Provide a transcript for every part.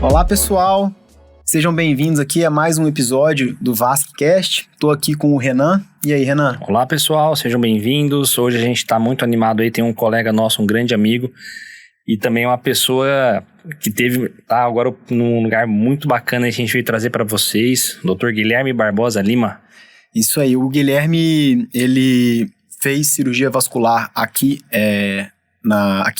Olá, pessoal. Sejam bem-vindos aqui a mais um episódio do VasqueCast. Estou aqui com o Renan. E aí, Renan? Olá, pessoal. Sejam bem-vindos. Hoje a gente está muito animado aí. Tem um colega nosso, um grande amigo, e também uma pessoa que tá agora num lugar muito bacana que a gente veio trazer para vocês, o Dr. Guilherme Barbosa Lima. Isso aí. O Guilherme, ele fez cirurgia vascular aqui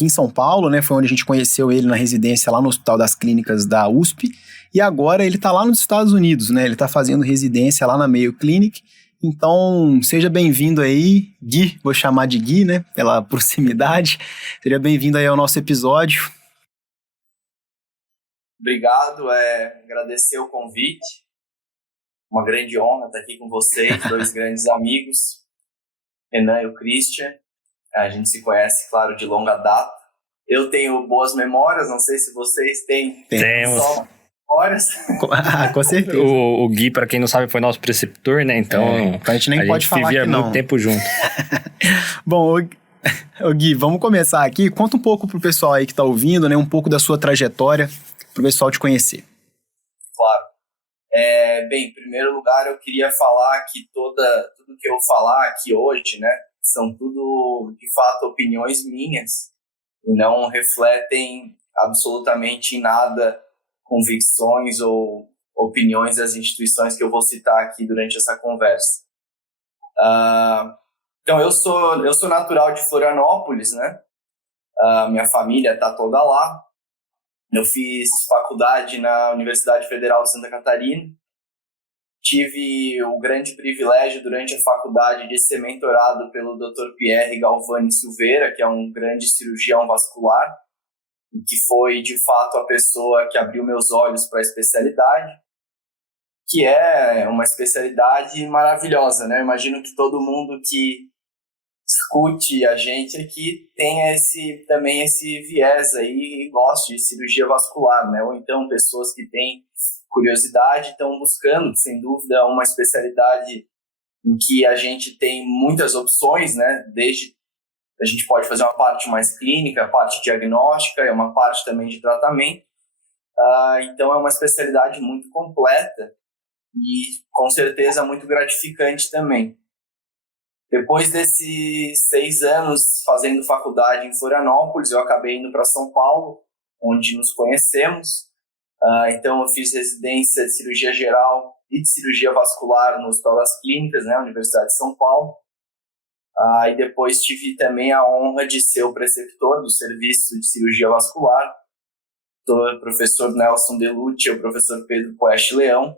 em São Paulo, né? Foi onde a gente conheceu ele na residência lá no Hospital das Clínicas da USP. E agora ele está lá nos Estados Unidos, né? Ele está fazendo residência lá na Mayo Clinic. Então, seja bem-vindo aí, Gui, vou chamar de Gui, né? Pela proximidade. Seja bem-vindo aí ao nosso episódio. Obrigado, agradecer o convite. Uma grande honra estar aqui com vocês, dois grandes amigos, Renan e o Christian. A gente se conhece, claro, de longa data. Eu tenho boas memórias, não sei se vocês têm. Temos. Memórias. Com certeza. O Gui, para quem não sabe, foi nosso preceptor, né? Então a gente nem pode falar vivia que não. muito tempo junto. Bom, ô Gui, vamos começar aqui. Conta um pouco pro pessoal aí que tá ouvindo, né? Um pouco da sua trajetória, pro pessoal te conhecer. Claro. Bem, em primeiro lugar, eu queria falar que tudo que eu falar aqui hoje, né? São tudo, de fato, opiniões minhas e não refletem absolutamente em nada convicções ou opiniões das instituições que eu vou citar aqui durante essa conversa. Então, eu sou natural de Florianópolis, né? Minha família está toda lá. Eu fiz faculdade na Universidade Federal de Santa Catarina. Tive o grande privilégio durante a faculdade de ser mentorado pelo Dr. Pierre Galvani Silveira, que é um grande cirurgião vascular, que foi, de fato, a pessoa que abriu meus olhos para a especialidade, que é uma especialidade maravilhosa, né? Eu imagino que todo mundo que escute a gente aqui tenha também esse viés aí e goste de cirurgia vascular, né? Ou então pessoas que têm curiosidade estão buscando, sem dúvida, uma especialidade em que a gente tem muitas opções, né? Desde a gente pode fazer uma parte mais clínica, a parte diagnóstica, é uma parte também de tratamento. Então, é uma especialidade muito completa e, com certeza, muito gratificante também. Depois desses 6 anos fazendo faculdade em Florianópolis, eu acabei indo para São Paulo, onde nos conhecemos. Então, eu fiz residência de cirurgia geral e de cirurgia vascular no Hospital das Clínicas, né, Universidade de São Paulo. E depois tive também a honra de ser o preceptor do serviço de cirurgia vascular, o professor Nelson Delucci e o professor Pedro Poeste Leão,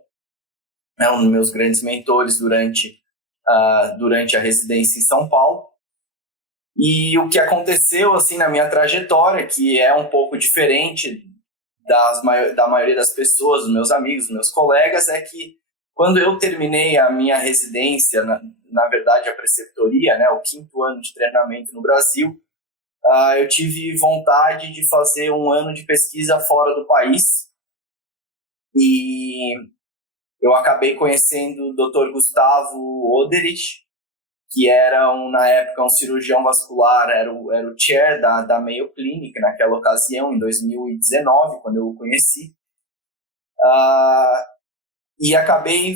um dos meus grandes mentores durante a residência em São Paulo. E o que aconteceu assim, na minha trajetória, que é um pouco diferente da maioria das pessoas, dos meus amigos, dos meus colegas, é que quando eu terminei a minha residência, na verdade a preceptoria, né, o 5º ano de treinamento no Brasil, eu tive vontade de fazer um ano de pesquisa fora do país. E eu acabei conhecendo o Dr. Gustavo Oderich, que era, na época, um cirurgião vascular, era o chair da Mayo Clinic naquela ocasião, em 2019, quando eu o conheci. E acabei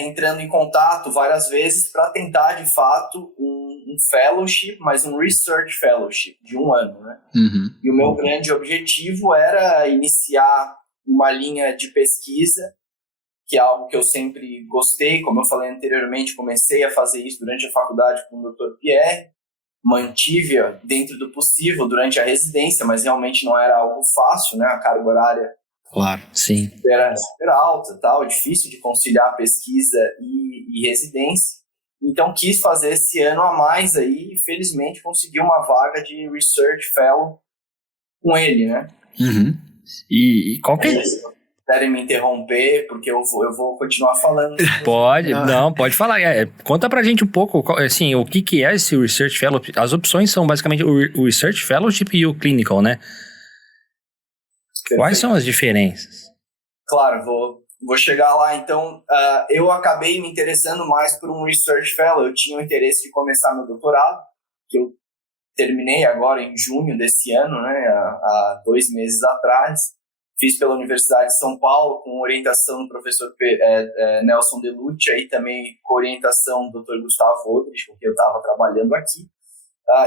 entrando em contato várias vezes para tentar, de fato, um fellowship, mas um research fellowship de 1 ano, né? Uhum. E o meu grande objetivo era iniciar uma linha de pesquisa, que é algo que eu sempre gostei. Como eu falei anteriormente, comecei a fazer isso durante a faculdade com o Dr. Pierre, mantive-a dentro do possível durante a residência, mas realmente não era algo fácil, né? A carga horária, Claro, sim. era super alta, tal, difícil de conciliar pesquisa e residência. Então quis fazer esse ano a mais aí e felizmente consegui uma vaga de Research Fellow com ele, né? Uhum. E qual que é? Querem me interromper, porque eu vou continuar falando. Pode, não, pode falar. Conta pra gente um pouco, assim, o que é esse Research Fellowship. As opções são basicamente o Research Fellowship e o Clinical, né? Perfeito. Quais são as diferenças? Claro, vou vou chegar lá. Então, eu acabei me interessando mais por um Research Fellow. Eu tinha o interesse de começar meu doutorado, que eu terminei agora em junho desse ano, né, há 2 meses atrás. Fiz pela Universidade de São Paulo, com orientação do professor Nelson Delucci, aí também com orientação do Dr. Gustavo Odrich, com quem eu estava trabalhando aqui.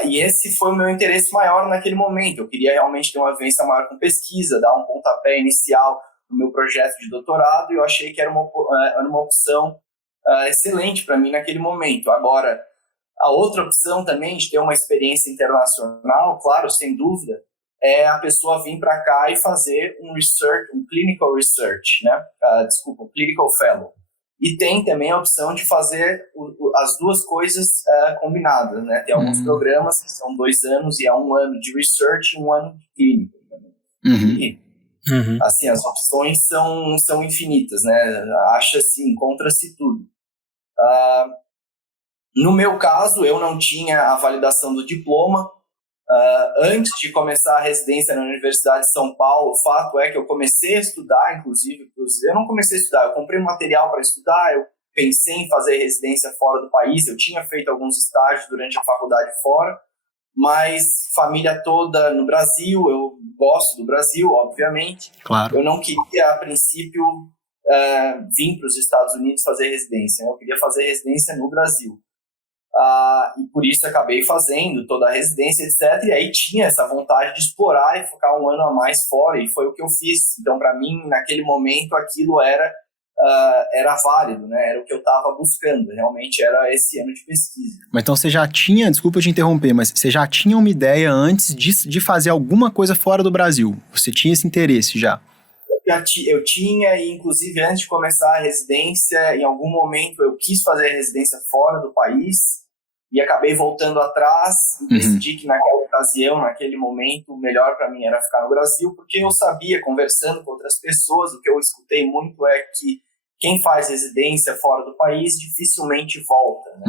E esse foi o meu interesse maior naquele momento. Eu queria realmente ter uma vivência maior com pesquisa, dar um pontapé inicial no meu projeto de doutorado, e eu achei que era uma opção excelente para mim naquele momento. Agora, a outra opção também de ter uma experiência internacional, claro, sem dúvida, é a pessoa vir para cá e fazer um clinical research, né? Um clinical fellow. E tem também a opção de fazer as duas coisas combinadas, né? Tem alguns programas que são 2 anos e é 1 ano de research e 1 ano de clínico. E, assim, as opções são infinitas, né? Acha-se, encontra-se tudo. No meu caso, eu não tinha a validação do diploma. Antes de começar a residência na Universidade de São Paulo, o fato é que eu comecei a estudar, inclusive, eu não comecei a estudar, eu comprei material para estudar, eu pensei em fazer residência fora do país, eu tinha feito alguns estágios durante a faculdade fora, mas família toda no Brasil, eu gosto do Brasil, obviamente. Claro. Eu não queria, a princípio, vir para os Estados Unidos fazer residência, eu queria fazer residência no Brasil. E por isso acabei fazendo toda a residência, etc. E aí tinha essa vontade de explorar e ficar 1 ano a mais fora, e foi o que eu fiz. Então, para mim, naquele momento, aquilo era válido, né? Era o que eu estava buscando, realmente era esse ano de pesquisa. Mas então você já tinha, desculpa te interromper, mas você já tinha uma ideia antes de fazer alguma coisa fora do Brasil? Você tinha esse interesse já? Eu tinha, e inclusive antes de começar a residência, em algum momento eu quis fazer a residência fora do país, e acabei voltando atrás e decidi que naquela ocasião, naquele momento, o melhor para mim era ficar no Brasil, porque eu sabia, conversando com outras pessoas, o que eu escutei muito é que quem faz residência fora do país dificilmente volta. Né?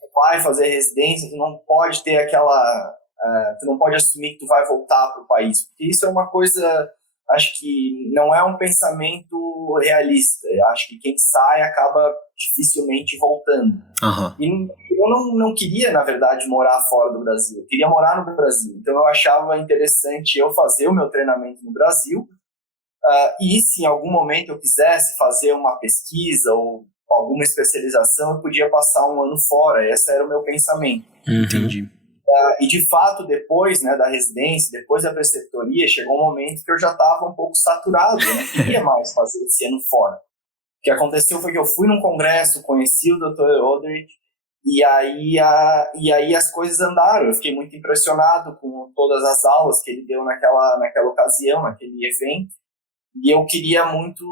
Você vai fazer residência, tu não pode ter tu não pode assumir que tu vai voltar para o país, porque isso é uma coisa, acho que não é um pensamento realista. Eu acho que quem sai acaba dificilmente voltando. E eu não queria, na verdade, morar fora do Brasil. Eu queria morar no Brasil. Então eu achava interessante eu fazer o meu treinamento no Brasil. E se em algum momento eu quisesse fazer uma pesquisa ou alguma especialização, eu podia passar 1 ano fora. Esse era o meu pensamento. Entendi. E de fato, depois, né, da residência, depois da preceptoria, chegou um momento que eu já estava um pouco saturado, eu não queria mais fazer esse ano fora. O que aconteceu foi que eu fui num congresso, conheci o Dr. Odrich, e aí as coisas andaram. Eu fiquei muito impressionado com todas as aulas que ele deu naquela ocasião, naquele evento, e eu queria muito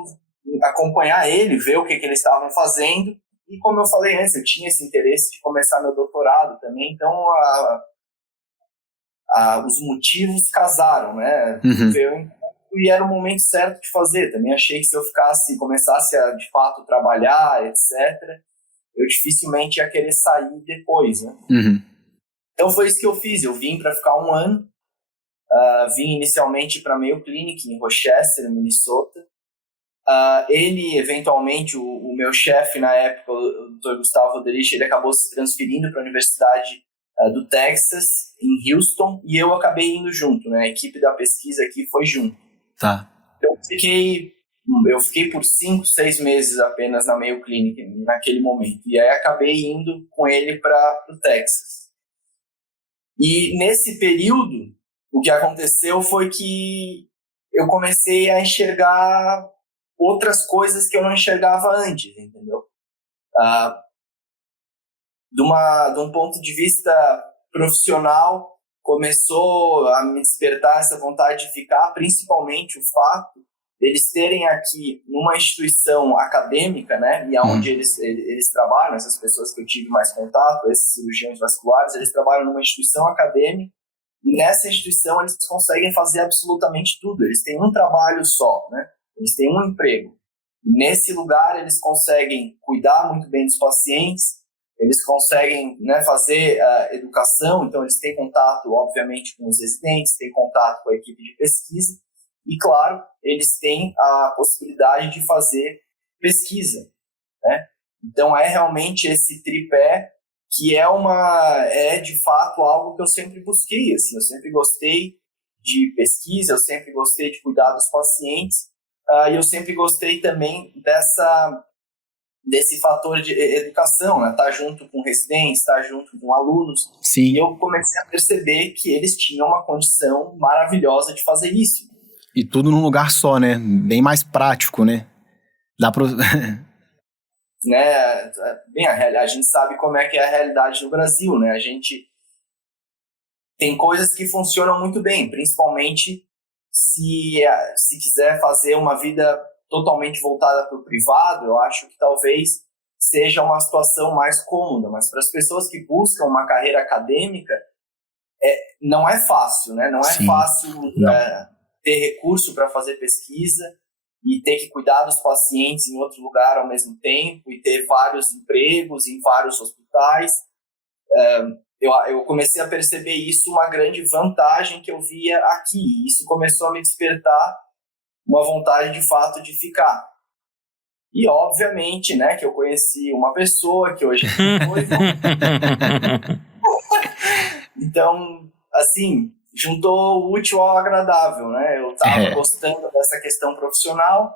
acompanhar ele, ver o que eles estavam fazendo. E como eu falei antes, eu tinha esse interesse de começar meu doutorado também, então os motivos casaram, né? E era o momento certo de fazer. Também achei que se eu começasse a de fato trabalhar, etc., eu dificilmente ia querer sair depois, né? Então foi isso que eu fiz. Eu vim para ficar 1 ano, vim inicialmente para Mayo Clinic em Rochester, Minnesota. Ele, eventualmente, o meu chefe na época, o Dr. Gustavo Odrich, ele acabou se transferindo para a Universidade do Texas, em Houston, e eu acabei indo junto, né? A equipe da pesquisa aqui foi junto. Tá. Eu fiquei por 5, 6 meses apenas na Mayo Clinic, naquele momento, e aí acabei indo com ele para o Texas. E nesse período, o que aconteceu foi que eu comecei a enxergar outras coisas que eu não enxergava antes, entendeu? De um ponto de vista profissional, começou a me despertar essa vontade de ficar, principalmente o fato deles terem aqui numa instituição acadêmica, né, e aonde eles trabalham, essas pessoas que eu tive mais contato, esses cirurgiões vasculares, eles trabalham numa instituição acadêmica, e nessa instituição eles conseguem fazer absolutamente tudo. Eles têm um trabalho só, né? Eles têm um emprego. Nesse lugar, eles conseguem cuidar muito bem dos pacientes, eles conseguem, né, fazer educação, então eles têm contato, obviamente, com os residentes, têm contato com a equipe de pesquisa, e, claro, eles têm a possibilidade de fazer pesquisa, né? Então, é realmente esse tripé que é de fato algo que eu sempre busquei, assim, eu sempre gostei de pesquisa, eu sempre gostei de cuidar dos pacientes, e eu sempre gostei também desse fator de educação, né? Tá junto com residentes, tá junto com alunos. Sim. E eu comecei a perceber que eles tinham uma condição maravilhosa de fazer isso. E tudo num lugar só, né? Bem mais prático, né? Dá pra... Né? Bem, a gente sabe como é que é a realidade no Brasil, né? A gente tem coisas que funcionam muito bem, principalmente se quiser fazer uma vida totalmente voltada para o privado, eu acho que talvez seja uma situação mais cômoda, mas para as pessoas que buscam uma carreira acadêmica, não é fácil, né? Não é Sim, fácil não. ter recurso para fazer pesquisa e ter que cuidar dos pacientes em outro lugar ao mesmo tempo e ter vários empregos em vários hospitais. Eu comecei a perceber isso, uma grande vantagem que eu via aqui. E isso começou a me despertar uma vontade de fato de ficar. E obviamente, né, que eu conheci uma pessoa que hoje é noiva. Então, assim, juntou o útil ao agradável, né? Eu estava gostando dessa questão profissional.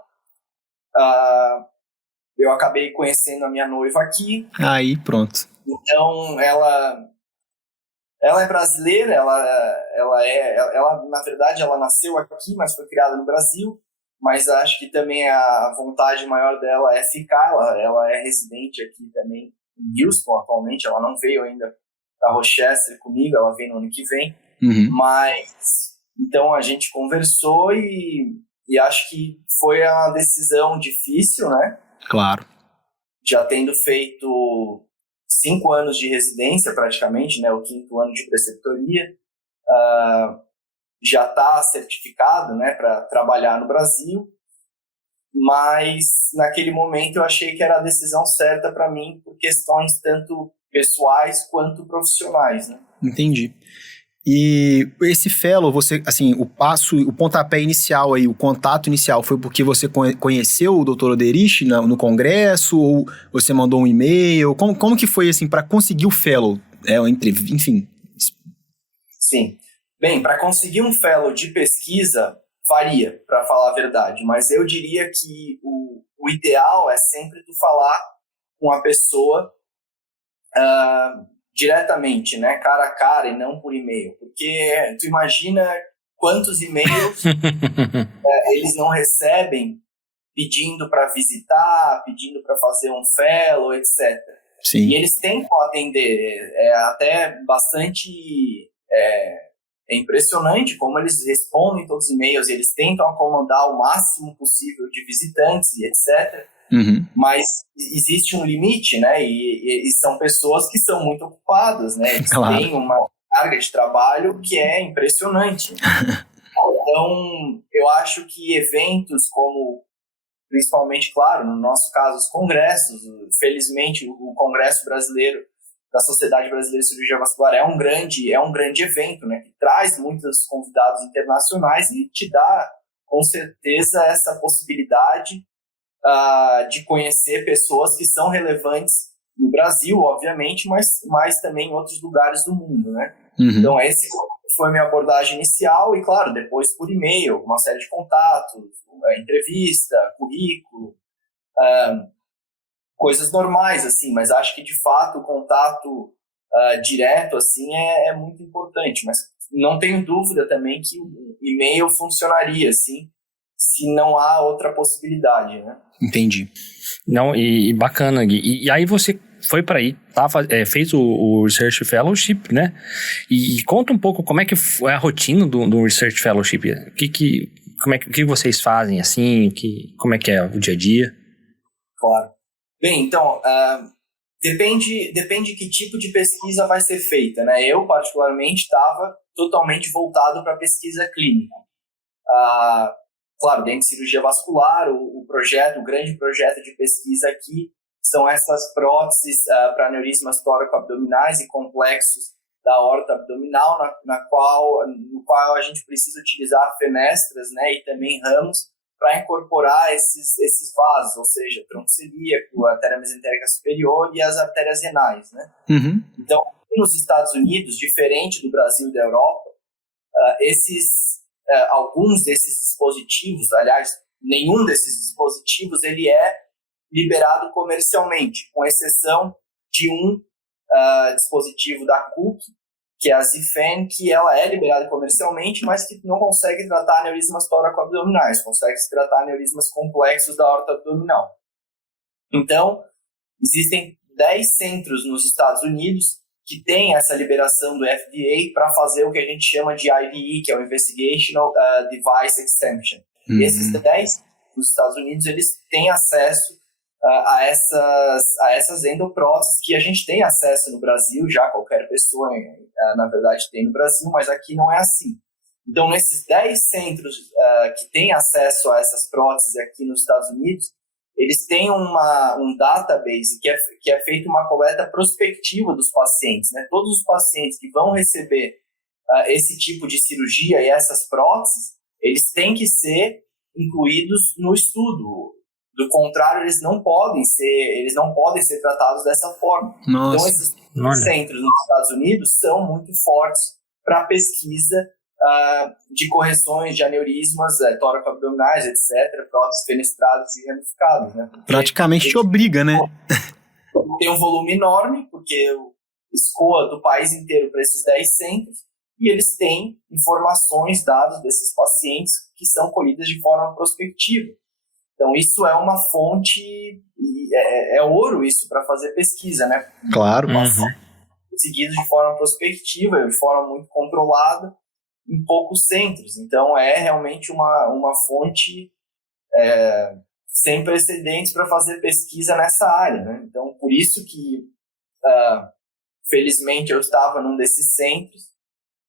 Eu acabei conhecendo a minha noiva aqui. Aí, pronto. Então, ela é brasileira, ela na verdade, ela nasceu aqui, mas foi criada no Brasil. Mas acho que também a vontade maior dela é ficar. Ela é residente aqui também em Houston atualmente. Ela não veio ainda para Rochester comigo, ela vem no ano que vem. Uhum. Mas, então a gente conversou e acho que foi uma decisão difícil, né? Claro. Já tendo feito 5 anos de residência praticamente, né? O 5º ano de preceptoria. Já está certificado, né, para trabalhar no Brasil, mas naquele momento eu achei que era a decisão certa para mim por questões tanto pessoais quanto profissionais, né? Entendi. E esse fellow, você, assim, o pontapé inicial aí, o contato inicial foi porque você conheceu o Dr. Oderich no congresso, ou você mandou um e-mail? Como que foi, assim, para conseguir o fellow? Enfim. Sim. Bem, para conseguir um fellow de pesquisa, varia, para falar a verdade, mas eu diria que o ideal é sempre tu falar com a pessoa diretamente, né, cara a cara e não por e-mail, porque tu imagina quantos e-mails eles não recebem pedindo para visitar, pedindo para fazer um fellow, etc. Sim. E eles tentam atender, até bastante... É impressionante como eles respondem todos os e-mails, eles tentam acomodar o máximo possível de visitantes e etc. Uhum. Mas existe um limite, né? E são pessoas que são muito ocupadas, né? Eles têm uma carga de trabalho que é impressionante. Então, eu acho que eventos como, principalmente, claro, no nosso caso, os congressos, felizmente o Congresso Brasileiro da Sociedade Brasileira de Cirurgia Vascular é um grande evento, né, que traz muitos convidados internacionais e te dá, com certeza, essa possibilidade de conhecer pessoas que são relevantes no Brasil, obviamente, mas também em outros lugares do mundo, né? Uhum. Então, esse foi a minha abordagem inicial e, claro, depois por e-mail, uma série de contatos, entrevista, currículo, coisas normais, assim, mas acho que, de fato, o contato direto, assim, é muito importante, mas não tenho dúvida também que o e-mail funcionaria, assim, se não há outra possibilidade, né? Entendi. Não, e bacana, Gui. E aí você foi para aí, fez o Research Fellowship, né? E conta um pouco como é que foi a rotina do Research Fellowship. O que vocês fazem, assim? Como é que é o dia a dia? Claro. Bem, então, depende que tipo de pesquisa vai ser feita, né? Eu, particularmente, estava totalmente voltado para pesquisa clínica. Claro, dentro de cirurgia vascular, o grande projeto de pesquisa aqui são essas próteses para aneurismas tóraco-abdominais e complexos da aorta abdominal, no qual a gente precisa utilizar fenestras, né, e também ramos para incorporar esses vasos, ou seja, tronco celíaco, a artéria mesentérica superior e as artérias renais, né? Uhum. Então, nos Estados Unidos, diferente do Brasil e da Europa, alguns desses dispositivos, aliás, nenhum desses dispositivos, ele é liberado comercialmente, com exceção de um dispositivo da Cook, que é a Ziphen, que ela é liberada comercialmente, mas que não consegue tratar aneurismas tóraco-abdominais, consegue tratar aneurismas complexos da aorta abdominal. Então, existem 10 centros nos Estados Unidos que têm essa liberação do FDA para fazer o que a gente chama de IDE, que é o Investigational Device Exemption. E esses 10 nos Estados Unidos, eles têm acesso a essas endopróteses que a gente tem acesso no Brasil, já qualquer pessoa, na verdade, tem no Brasil, mas aqui não é assim. Então, nesses 10 centros que têm acesso a essas próteses aqui nos Estados Unidos, eles têm um database que é feita uma coleta prospectiva dos pacientes, né? Todos os pacientes que vão receber esse tipo de cirurgia e essas próteses, eles têm que ser incluídos no estudo. Do contrário, eles não podem ser tratados dessa forma. Nossa. Então, esses centros nos Estados Unidos são muito fortes para pesquisa de correções de aneurismas tóraco-abdominais, etc., próteses fenestradas e ramificadas. Né? Praticamente te obriga, né? Tem um volume enorme, porque escoa do país inteiro para esses 10 centros, e eles têm informações, dados desses pacientes que são colhidas de forma prospectiva. Então, isso é uma fonte, é ouro isso para fazer pesquisa, né? Claro. Seguido de forma prospectiva, de forma muito controlada, em poucos centros. Então, é realmente uma fonte sem precedentes para fazer pesquisa nessa área, né? Então, por isso que, felizmente, eu estava num desses centros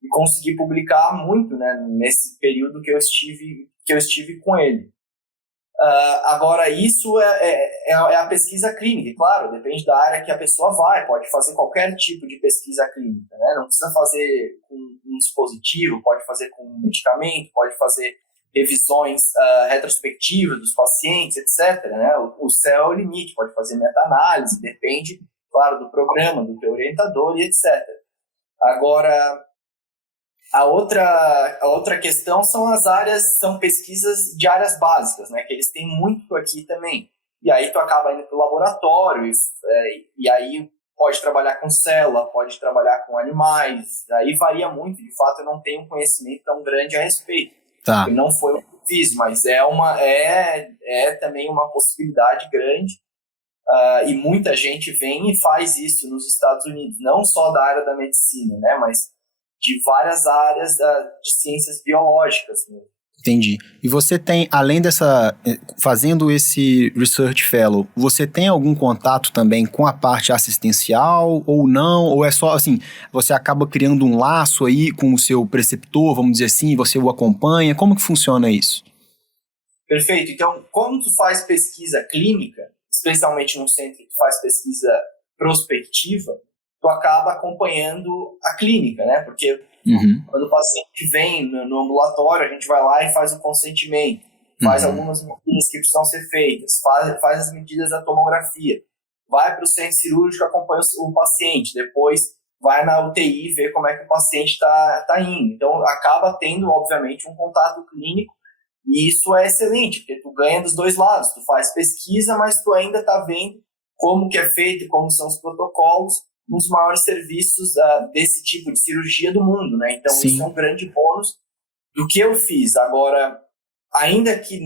e consegui publicar muito, né, nesse período que eu estive com ele. Agora, isso é a pesquisa clínica, claro, depende da área que a pessoa vai, pode fazer qualquer tipo de pesquisa clínica, né? Não precisa fazer com um dispositivo, pode fazer com um medicamento, pode fazer revisões retrospectivas dos pacientes, etc., né? O céu é o limite, pode fazer meta-análise, depende, claro, do programa, do teu orientador e etc. Agora, a outra questão são pesquisas de áreas básicas, né, que eles têm muito aqui também. E aí tu acaba indo para o laboratório, e aí pode trabalhar com célula, pode trabalhar com animais, aí varia muito, de fato eu não tenho um conhecimento tão grande a respeito. Tá. Não foi o que eu fiz, mas é também uma possibilidade grande, e muita gente vem e faz isso nos Estados Unidos, não só da área da medicina, né, mas de várias áreas de ciências biológicas. Né? Entendi. E você tem, além fazendo esse Research Fellow, você tem algum contato também com a parte assistencial ou não? Ou é só assim, você acaba criando um laço aí com o seu preceptor, vamos dizer assim, você o acompanha? Como que funciona isso? Perfeito. Então, como tu faz pesquisa clínica, especialmente num centro que faz pesquisa prospectiva, tu acaba acompanhando a clínica, né? Porque quando o paciente vem no ambulatório, a gente vai lá e faz o consentimento, faz algumas medidas que precisam ser feitas, faz as medidas da tomografia, vai para o centro cirúrgico, acompanha o paciente, depois vai na UTI ver como é que o paciente está indo. Então, acaba tendo, obviamente, um contato clínico, e isso é excelente, porque tu ganha dos dois lados, tu faz pesquisa, mas tu ainda está vendo como que é feito, como são os protocolos, um dos maiores serviços desse tipo de cirurgia do mundo, né? Então, Sim. Isso é um grande bônus do que eu fiz. Agora, ainda que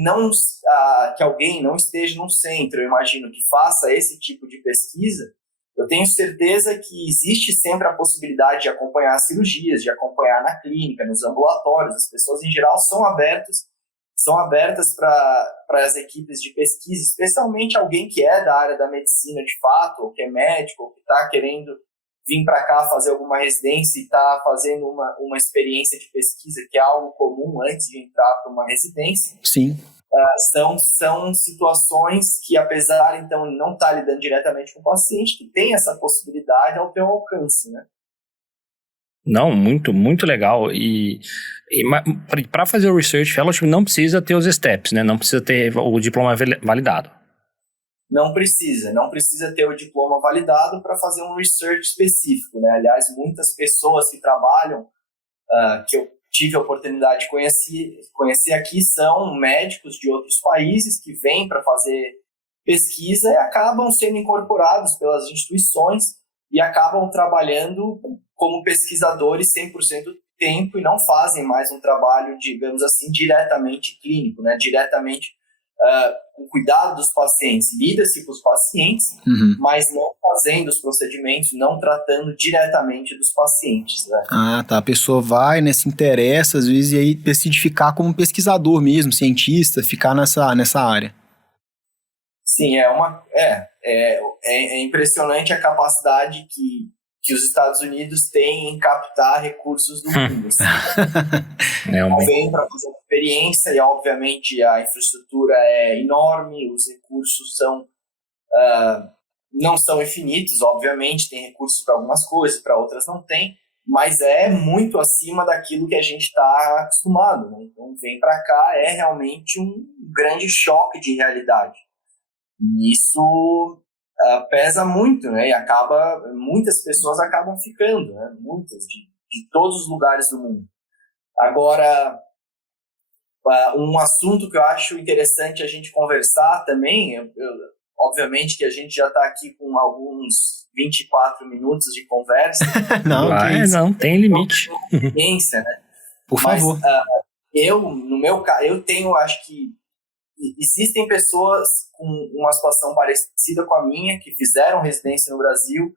que alguém não esteja num centro, eu imagino, que faça esse tipo de pesquisa, eu tenho certeza que existe sempre a possibilidade de acompanhar as cirurgias, de acompanhar na clínica, nos ambulatórios. As pessoas, em geral, são abertas para as equipes de pesquisa, especialmente alguém que é da área da medicina de fato, ou que é médico, ou que está querendo vir para cá fazer alguma residência e está fazendo uma experiência de pesquisa, que é algo comum antes de entrar para uma residência. Sim. São situações que, apesar, então, de não estar lidando diretamente com o paciente, que tem essa possibilidade ao teu alcance, né? Não, muito, muito legal. E para fazer o Research Fellowship não precisa ter os steps, né? Não precisa ter o diploma validado. Não precisa ter o diploma validado para fazer um research específico, né? Aliás, muitas pessoas que trabalham, que eu tive a oportunidade de conhecer aqui, são médicos de outros países que vêm para fazer pesquisa e acabam sendo incorporados pelas instituições e acabam trabalhando como pesquisadores 100% do tempo e não fazem mais um trabalho, digamos assim, diretamente clínico, né? Diretamente com cuidado dos pacientes. Lida-se com os pacientes, mas não fazendo os procedimentos, não tratando diretamente dos pacientes, né? Ah, tá. A pessoa vai, né, se interessa, às vezes, e aí decide ficar como pesquisador mesmo, cientista, ficar nessa área. Sim, é impressionante a capacidade que os Estados Unidos têm em captar recursos do mundo. Assim. Vem para fazer experiência e, obviamente, a infraestrutura é enorme, os recursos não são infinitos, obviamente, tem recursos para algumas coisas, para outras não tem, mas é muito acima daquilo que a gente está acostumado. Né? Então, vem para cá, é realmente um grande choque de realidade. E isso pesa muito, né? E muitas pessoas acabam ficando, né? Muitas, de todos os lugares do mundo. Agora, um assunto que eu acho interessante a gente conversar também, obviamente que a gente já está aqui com alguns 24 minutos de conversa. Não tem limite. Né? Por favor. Eu tenho, acho que existem pessoas com uma situação parecida com a minha, que fizeram residência no Brasil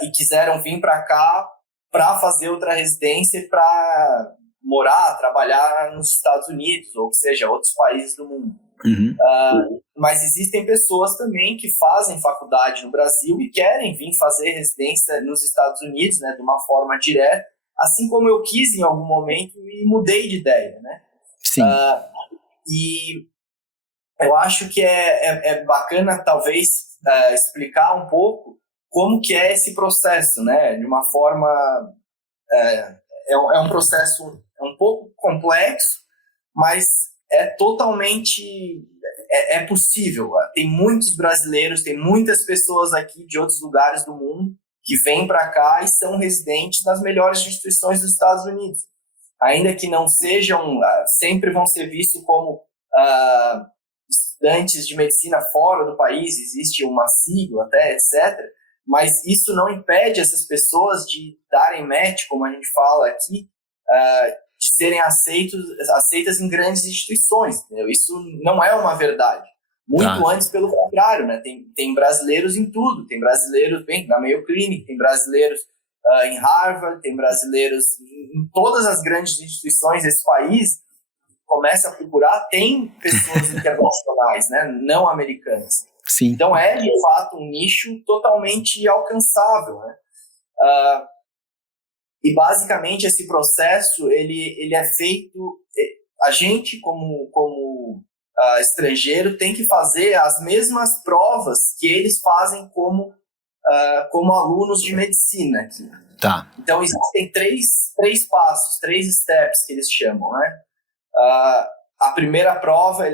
e quiseram vir para cá para fazer outra residência para morar, trabalhar nos Estados Unidos, ou seja, outros países do mundo. Mas existem pessoas também que fazem faculdade no Brasil e querem vir fazer residência nos Estados Unidos, né, de uma forma direta, assim como eu quis em algum momento e mudei de ideia, né? Sim. E eu acho que é bacana, talvez, explicar um pouco como que é esse processo, né? De uma forma... É um processo um pouco complexo, mas é totalmente... É possível. Tem muitos brasileiros, tem muitas pessoas aqui de outros lugares do mundo que vêm para cá e são residentes das melhores instituições dos Estados Unidos. Ainda que não sejam... sempre vão ser vistos como... estudantes de medicina fora do país, existe uma sigla até, etc. Mas isso não impede essas pessoas de darem match, como a gente fala aqui, de serem aceitas em grandes instituições. Entendeu? Isso não é uma verdade. Muito antes, pelo contrário, né? Tem brasileiros em tudo. Tem brasileiros na Mayo Clinic, tem brasileiros em Harvard, tem brasileiros em todas as grandes instituições desse país. Começa a procurar, tem pessoas internacionais, né, não americanas. Sim. Então é, de fato, um nicho totalmente alcançável, né? E, basicamente, esse processo, ele é feito... A gente, como estrangeiro, tem que fazer as mesmas provas que eles fazem como alunos de medicina aqui. Tá. Então, existem três passos, 3 steps que eles chamam, né? A primeira prova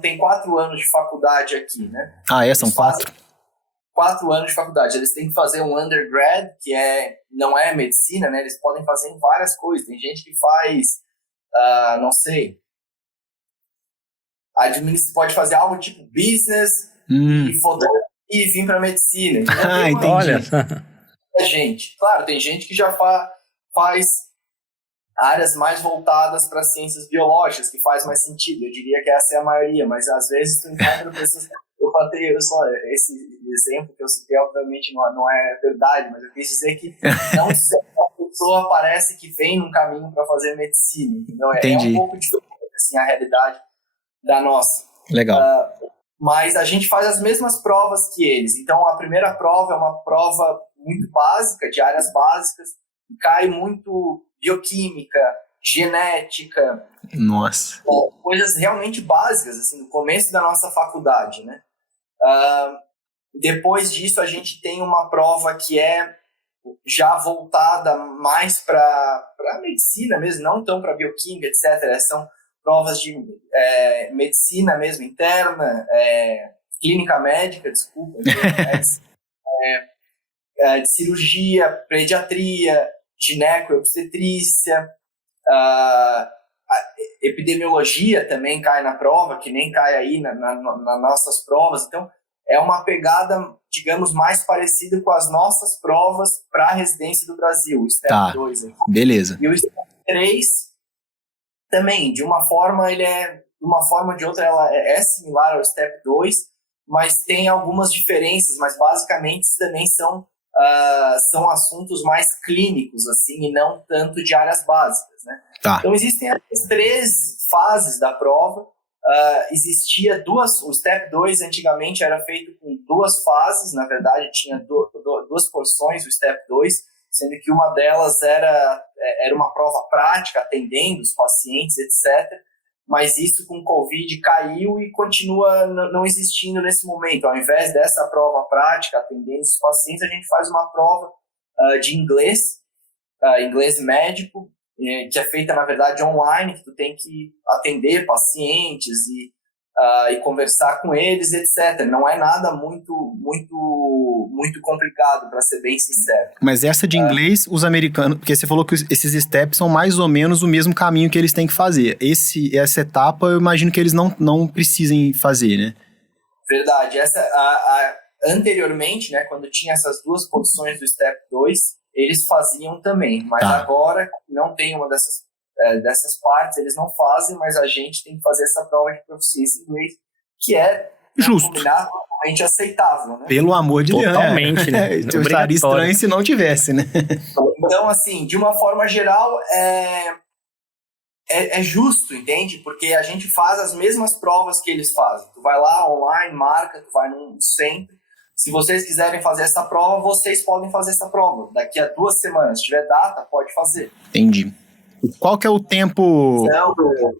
têm 4 anos de faculdade aqui, né? São 4? 4 anos de faculdade. Eles têm que fazer um undergrad, que não é medicina, né? Eles podem fazer em várias coisas. Tem gente que faz, não sei, pode fazer algo tipo business e fotografia e vir para medicina. Entendi. Olha. Claro, tem gente que já faz áreas mais voltadas para ciências biológicas, que faz mais sentido. Eu diria que essa é a maioria, mas às vezes tu encontra pessoas... Esse exemplo que eu citei, obviamente, não é verdade, mas eu quis dizer que não sempre a pessoa parece que vem num caminho para fazer medicina. Entendeu? É um pouco diferente assim, a realidade da nossa. Legal. Mas a gente faz as mesmas provas que eles. Então, a primeira prova é uma prova muito básica, de áreas básicas, cai muito bioquímica, genética. Nossa. Coisas realmente básicas, assim, no começo da nossa faculdade, né? Depois disso, a gente tem uma prova que é já voltada mais para medicina mesmo, não tão para bioquímica, etc. São provas de medicina mesmo, interna, clínica médica, desculpa, de cirurgia, pediatria, gineco, obstetrícia, epidemiologia também cai na prova, que nem cai aí nas nossas provas. Então, é uma pegada, digamos, mais parecida com as nossas provas para a residência do Brasil, o STEP 2. Aqui. Beleza. E o STEP 3 também, de uma forma ou de outra, ela é similar ao STEP 2, mas tem algumas diferenças, mas basicamente também são assuntos mais clínicos, assim, e não tanto de áreas básicas, né? Tá. Então, existem as 3 fases da prova. Existia o STEP 2 antigamente era feito com 2 fases, na verdade tinha 2 porções do STEP 2, sendo que uma delas era uma prova prática, atendendo os pacientes, etc. Mas isso com Covid caiu e continua não existindo nesse momento. Ao invés dessa prova prática, atendendo os pacientes, a gente faz uma prova de inglês médico, que é feita, na verdade, online, que tu tem que atender pacientes e conversar com eles, etc. Não é nada muito, muito, muito complicado, para ser bem sincero. Mas essa de inglês, os americanos... Porque você falou que esses steps são mais ou menos o mesmo caminho que eles têm que fazer. Essa etapa, eu imagino que eles não precisem fazer, né? Verdade. Anteriormente, né, quando tinha essas 2 posições do Step 2, eles faziam também. Mas agora, não tem uma dessas partes, eles não fazem, mas a gente tem que fazer essa prova de proficiência em inglês, que é justo, totalmente aceitável, né? Pelo amor de Deus. Totalmente, né? Eu estaria estranho se não tivesse, né? Então, assim, de uma forma geral, é justo, entende? Porque a gente faz as mesmas provas que eles fazem. Tu vai lá, online, marca, tu vai num centro. Se vocês quiserem fazer essa prova, vocês podem fazer essa prova. Daqui a 2 semanas, se tiver data, pode fazer. Entendi. Qual que é o tempo? Então,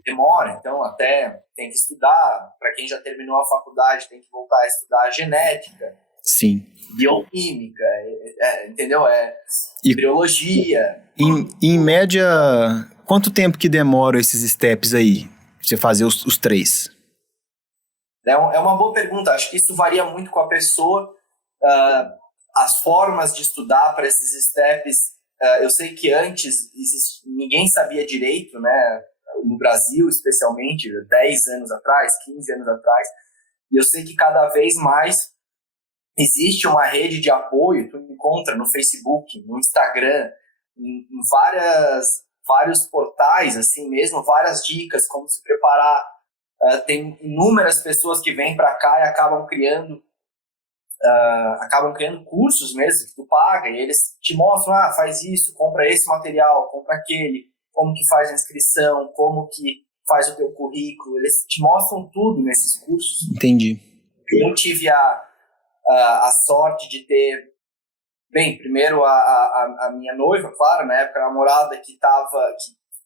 demora, então até tem que estudar. Para quem já terminou a faculdade, tem que voltar a estudar genética. Sim. Bioquímica, entendeu? Embriologia. Em média, quanto tempo que demora esses steps aí? Você fazer os 3? É uma boa pergunta. Acho que isso varia muito com a pessoa. As formas de estudar para esses steps, eu sei que antes ninguém sabia direito, né? No Brasil, especialmente, 10 anos atrás, 15 anos atrás. E eu sei que cada vez mais existe uma rede de apoio. Tu encontra no Facebook, no Instagram, em vários portais, assim mesmo, várias dicas, como se preparar. Tem inúmeras pessoas que vêm para cá e acabam criando cursos mesmo, que tu paga, e eles te mostram, faz isso, compra esse material, compra aquele, como que faz a inscrição, como que faz o teu currículo, eles te mostram tudo nesses cursos. Entendi. Eu tive a sorte de ter, primeiro a minha noiva, claro, na época a namorada que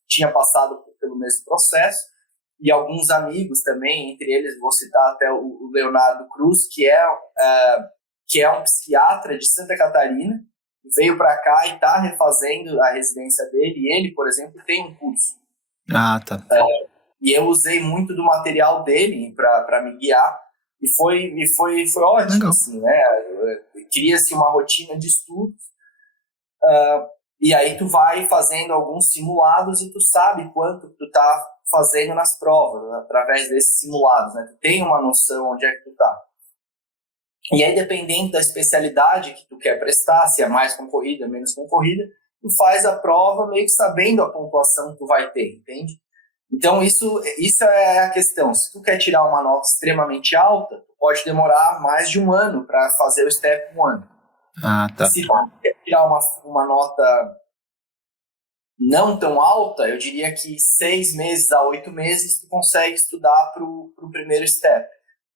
tinha passado pelo mesmo processo, e alguns amigos também, entre eles vou citar até o Leonardo Cruz, que é um psiquiatra de Santa Catarina, veio para cá e está refazendo a residência dele, e ele, por exemplo, tem um curso. Tá. E eu usei muito do material dele para me guiar, e foi ótimo. Legal. Assim, né? Cria-se uma rotina de estudos, e aí tu vai fazendo alguns simulados e tu sabe quanto tu tá fazendo nas provas, através desses simulados, né? Tu tem uma noção onde é que tu tá. E aí, dependendo da especialidade que tu quer prestar, se é mais concorrida, menos concorrida, tu faz a prova meio que sabendo a pontuação que tu vai ter, entende? Então, isso é a questão. Se tu quer tirar uma nota extremamente alta, tu pode demorar mais de 1 ano para fazer o Step 1. Tá. Se tu quer tirar uma nota não tão alta, eu diria que 6 meses a 8 meses tu consegue estudar para o primeiro Step.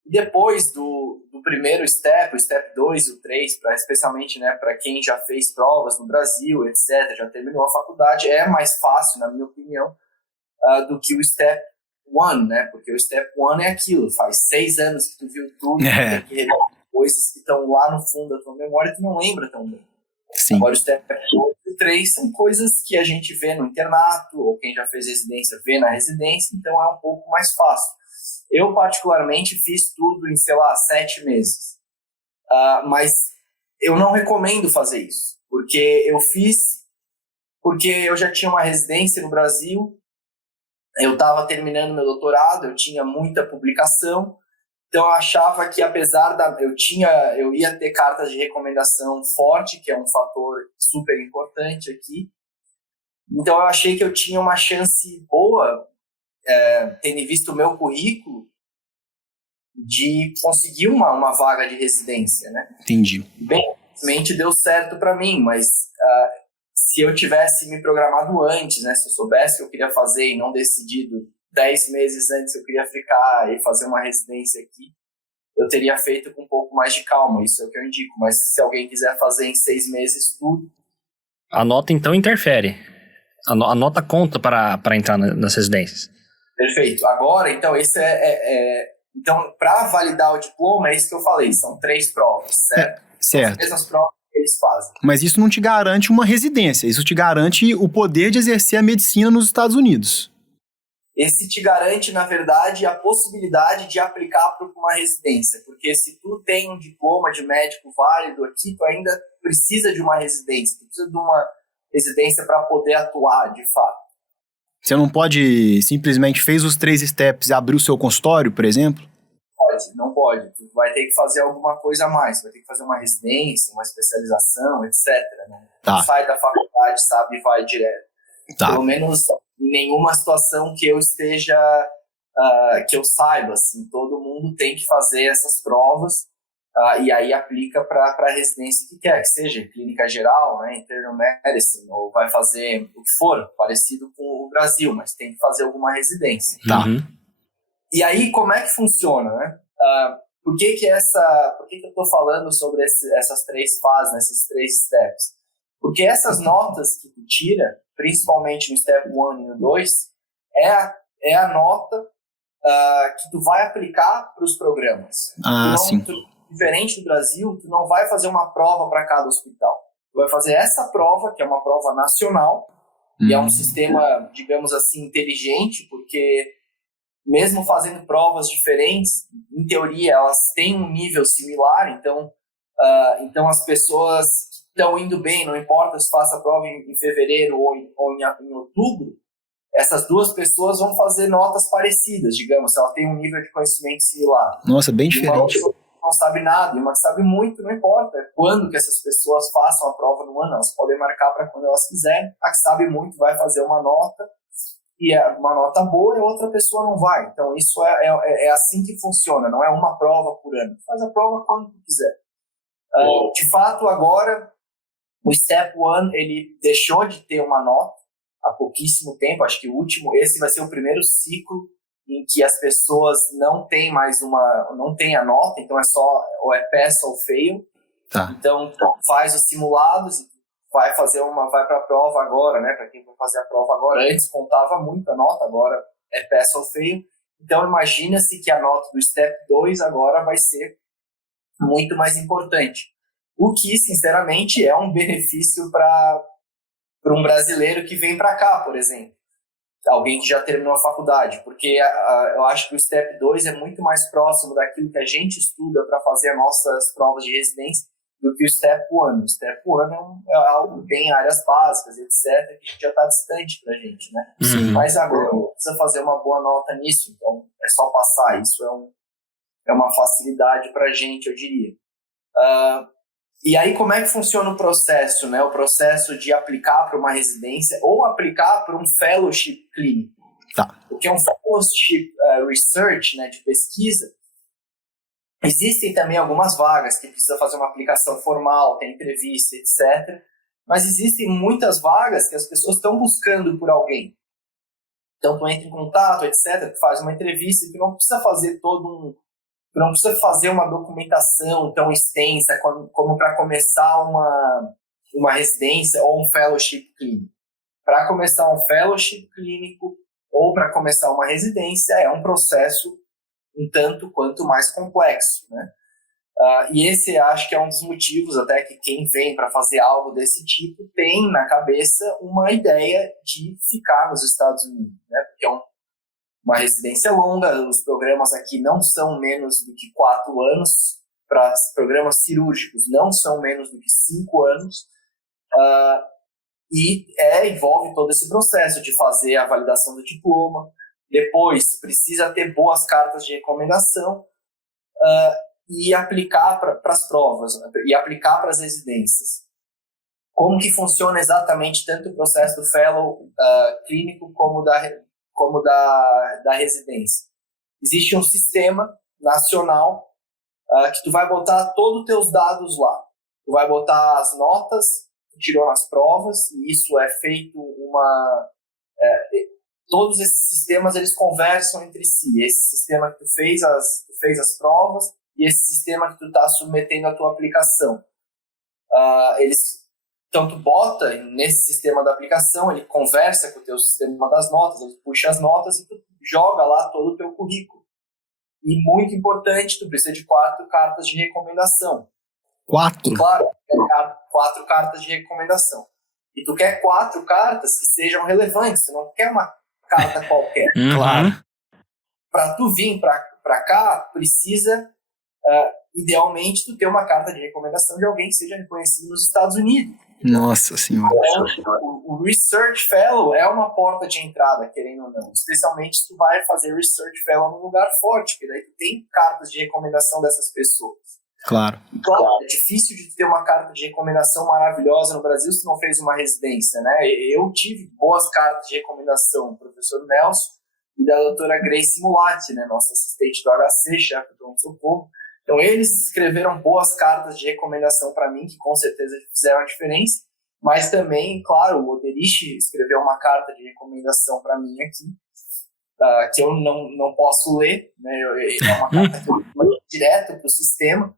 Depois do primeiro Step, o Step 2 e o 3, especialmente, né, para quem já fez provas no Brasil, etc., já terminou a faculdade, é mais fácil, na minha opinião, do que o Step 1, né? Porque o Step 1 é aquilo, faz 6 anos que tu viu tudo, tem que rever coisas que estão lá no fundo da tua memória e tu não lembra tão bem. Sim. Agora, o STEP 2 e 3 são coisas que a gente vê no internato, ou quem já fez residência vê na residência, então é um pouco mais fácil. Eu, particularmente, fiz tudo em, 7 meses. Mas eu não recomendo fazer isso, porque eu já tinha uma residência no Brasil, eu estava terminando meu doutorado, eu tinha muita publicação, então eu achava que apesar eu ia ter cartas de recomendação forte, que é um fator super importante aqui, então eu achei que eu tinha uma chance boa, tendo visto o meu currículo, de conseguir uma vaga de residência, né? Entendi. Bem, infelizmente deu certo para mim, mas se eu tivesse me programado antes, né, se eu soubesse que eu queria fazer e não decidido 10 meses antes que eu queria ficar e fazer uma residência aqui, eu teria feito com um pouco mais de calma, isso é o que eu indico. Mas se alguém quiser fazer em 6 meses tudo... A nota, então, interfere. A nota conta para entrar nas residências. Perfeito. Agora, então, esse então, para validar o diploma, é isso que eu falei, são 3 provas, certo? Certo. São as mesmas provas que eles fazem. Mas isso não te garante uma residência, isso te garante o poder de exercer a medicina nos Estados Unidos. Esse te garante, na verdade, a possibilidade de aplicar para uma residência, porque se tu tem um diploma de médico válido aqui, tu ainda precisa de uma residência, tu precisa de uma residência para poder atuar, de fato. Você não pode simplesmente fez os 3 steps e abrir o seu consultório, por exemplo? Não pode. Tu vai ter que fazer alguma coisa a mais. Vai ter que fazer uma residência, uma especialização, etc. Né? Tá. Sai da faculdade, sabe, e vai direto. Tá. Pelo menos em nenhuma situação que eu esteja, que eu saiba, assim, todo mundo tem que fazer essas provas e aí aplica para a residência que quer, que seja clínica geral, né, internal medicine, ou vai fazer o que for, parecido com o Brasil, mas tem que fazer alguma residência. Tá. Uhum. E aí, como é que funciona, né? Por que eu estou falando sobre essas 3 fases, esses 3 steps? Porque essas notas que tu tira, principalmente no step 1 e no 2, é a nota que tu vai aplicar para os programas. Sim. Diferente do Brasil, tu não vai fazer uma prova para cada hospital. Tu vai fazer essa prova, que é uma prova nacional, e é um sistema, digamos assim, inteligente, porque mesmo fazendo provas diferentes, em teoria, elas têm um nível similar, então as pessoas que estão indo bem, não importa se faça a prova em fevereiro ou em outubro, essas 2 pessoas vão fazer notas parecidas, digamos, se ela tem um nível de conhecimento similar. Nossa, bem diferente. Uma não sabe nada, e uma que sabe muito, não importa quando que essas pessoas façam a prova no ano, elas podem marcar para quando elas quiserem. A que sabe muito vai fazer uma nota, e é uma nota boa, e a outra pessoa não vai. Então, isso é assim que funciona, não é uma prova por ano. Faz a prova quando quiser. De fato, agora, o Step 1, ele deixou de ter uma nota há pouquíssimo tempo, acho que esse vai ser o primeiro ciclo em que as pessoas não têm a nota, então é só ou é pass ou fail. Tá. Então, faz os simulados e vai para a prova agora, né? Para quem vai fazer a prova agora, antes contava muito a nota, agora é pass ou fail. Então, imagina-se que a nota do Step 2 agora vai ser muito mais importante. O que, sinceramente, é um benefício para um brasileiro que vem para cá, por exemplo. Alguém que já terminou a faculdade, porque eu acho que o Step 2 é muito mais próximo daquilo que a gente estuda para fazer as nossas provas de residência do que o Step 1. O Step 1 é algo que tem áreas básicas, etc., que já está distante para a gente, né? Sim. Mas agora precisa fazer uma boa nota nisso, então é só passar. Isso é uma facilidade para a gente, eu diria. E aí, como é que funciona o processo, né? O processo de aplicar para uma residência ou aplicar para um fellowship clínico. Tá. Porque é um fellowship research, né, de pesquisa. Existem também algumas vagas que precisa fazer uma aplicação formal, tem entrevista, etc. Mas existem muitas vagas que as pessoas estão buscando por alguém. Então, tu entra em contato, etc. Tu faz uma entrevista e tu não precisa fazer Tu não precisa fazer uma documentação tão extensa como para começar uma residência ou um fellowship clínico. Para começar um fellowship clínico ou para começar uma residência é um processo um tanto quanto mais complexo, né? E esse acho que é um dos motivos até que quem vem para fazer algo desse tipo tem na cabeça uma ideia de ficar nos Estados Unidos, né? Porque é uma residência longa, os programas aqui não são menos do que 4 anos, para programas cirúrgicos não são menos do que 5 anos, e envolve todo esse processo de fazer a validação do diploma, depois precisa ter boas cartas de recomendação, e aplicar para as provas, e aplicar para as residências. Como que funciona exatamente tanto o processo do fellow clínico como da residência? Existe um sistema nacional que tu vai botar todos os teus dados lá. Tu vai botar as notas que tu tirou nas provas, e isso é feito todos esses sistemas, eles conversam entre si. Esse sistema que tu fez as provas e esse sistema que tu está submetendo a tua aplicação. Então, tu bota nesse sistema da aplicação, ele conversa com o teu sistema das notas, ele puxa as notas e tu joga lá todo o teu currículo. E, muito importante, tu precisa de 4 cartas de recomendação. 4? Claro, 4 cartas de recomendação. E tu quer 4 cartas que sejam relevantes, tu não quer uma carta qualquer. Claro. Para tu vir para cá, precisa, idealmente, tu ter uma carta de recomendação de alguém que seja reconhecido nos Estados Unidos. Nossa Senhora. O Research Fellow é uma porta de entrada, querendo ou não. Especialmente se tu vai fazer Research Fellow num lugar forte, porque daí tu tem cartas de recomendação dessas pessoas. Claro. Claro, é difícil de ter uma carta de recomendação maravilhosa no Brasil se tu não fez uma residência, né? Eu tive boas cartas de recomendação do professor Nelson e da doutora Grace Mulatti, né? Nossa assistente do HC, chefe do pronto-socorro. Então, eles escreveram boas cartas de recomendação para mim, que com certeza fizeram a diferença, mas também, claro, o Oderich escreveu uma carta de recomendação para mim aqui, que eu não posso ler, né? É uma carta que eu mando direto para o sistema,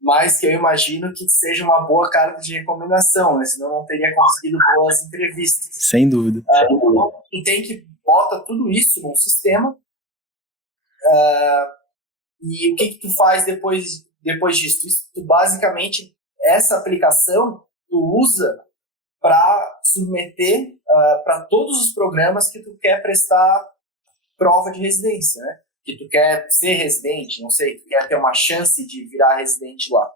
mas que eu imagino que seja uma boa carta de recomendação, né? Senão eu não teria conseguido boas entrevistas. Sem dúvida. Então, tem que bota tudo isso num sistema, e o que tu faz depois disso? Tu basicamente, essa aplicação, tu usa para submeter para todos os programas que tu quer prestar prova de residência, né? Que tu quer ser residente, não sei, tu quer ter uma chance de virar residente lá.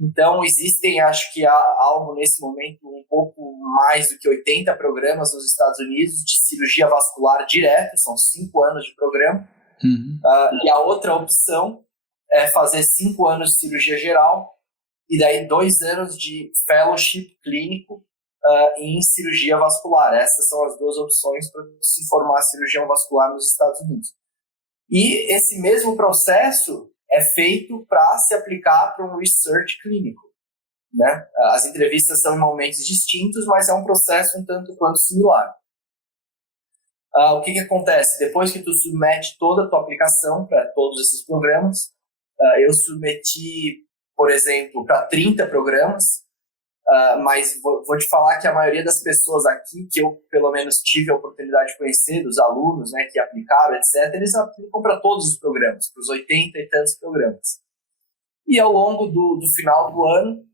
Então, existem, acho que há algo nesse momento, um pouco mais do que 80 programas nos Estados Unidos de cirurgia vascular direto, são 5 anos de programa. E a outra opção é fazer 5 anos de cirurgia geral e daí 2 anos de fellowship clínico em cirurgia vascular. Essas são as 2 opções para se formar cirurgião vascular nos Estados Unidos. E esse mesmo processo é feito para se aplicar para um research clínico, né? As entrevistas são em momentos distintos, mas é um processo um tanto quanto similar. O que acontece? Depois que tu submete toda a tua aplicação para todos esses programas, eu submeti, por exemplo, para 30 programas, mas vou te falar que a maioria das pessoas aqui, que eu pelo menos tive a oportunidade de conhecer, dos alunos, né, que aplicaram, etc., eles aplicam para todos os programas, para os 80 e tantos programas. E ao longo do final do ano,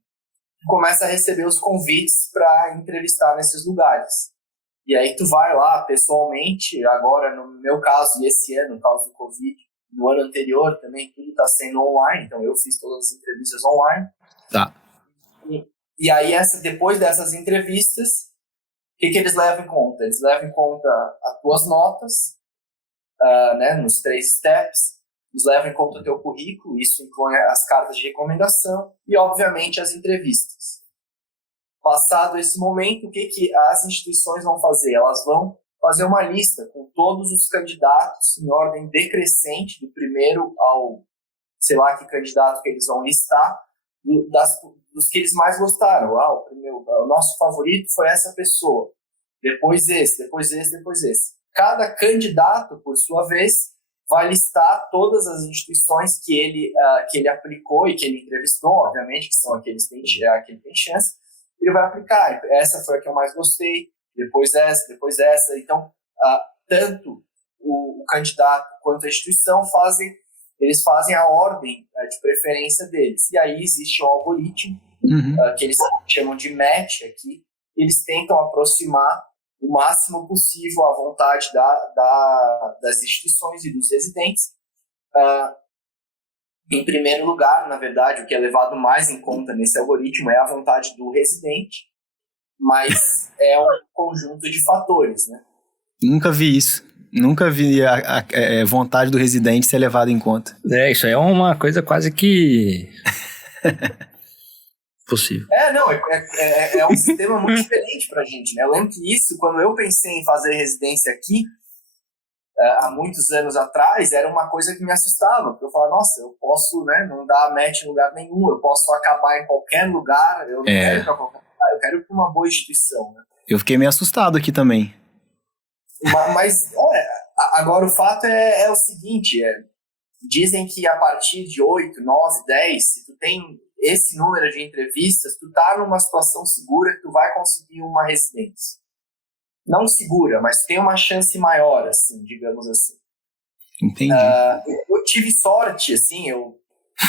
começa a receber os convites para entrevistar nesses lugares. E aí tu vai lá pessoalmente, agora no meu caso e esse ano, no caso do Covid, no ano anterior também tudo está sendo online, então eu fiz todas as entrevistas online. Tá. E aí depois dessas entrevistas, o que eles levam em conta? Eles levam em conta as tuas notas, né, nos 3 steps, eles levam em conta o teu currículo, isso inclui as cartas de recomendação e, obviamente, as entrevistas. Passado esse momento, o que as instituições vão fazer? Elas vão fazer uma lista com todos os candidatos em ordem decrescente, do primeiro ao, sei lá que candidato que eles vão listar, dos que eles mais gostaram. O nosso favorito foi essa pessoa, depois esse, depois esse, depois esse. Cada candidato, por sua vez, vai listar todas as instituições que ele aplicou e que ele entrevistou, obviamente, que são aqueles que ele tem chance. Ele vai aplicar, essa foi a que eu mais gostei, depois essa. Então, tanto o candidato quanto a instituição fazem eles fazem a ordem de preferência deles. E aí existe um algoritmo, que eles chamam de match aqui, eles tentam aproximar o máximo possível a vontade das instituições e dos residentes. Em primeiro lugar, na verdade, o que é levado mais em conta nesse algoritmo é a vontade do residente, mas é um conjunto de fatores, né? Nunca vi isso. Nunca vi a vontade do residente ser levada em conta. Isso aí é uma coisa quase que possível. Não, é um sistema muito diferente pra gente, né? Eu lembro que isso, quando eu pensei em fazer residência aqui, há muitos anos atrás, era uma coisa que me assustava, porque eu falava, nossa, eu posso, né, não dar match em lugar nenhum, eu posso acabar em qualquer lugar, eu não quero ir pra qualquer lugar, eu quero ir pra uma boa instituição, né? Eu fiquei meio assustado aqui também. Mas agora o fato é o seguinte, dizem que a partir de 8, 9, 10, se tu tem esse número de entrevistas, tu tá numa situação segura que tu vai conseguir uma residência. Não segura, mas tem uma chance maior, assim, digamos assim. Entendi. Eu tive sorte, assim, eu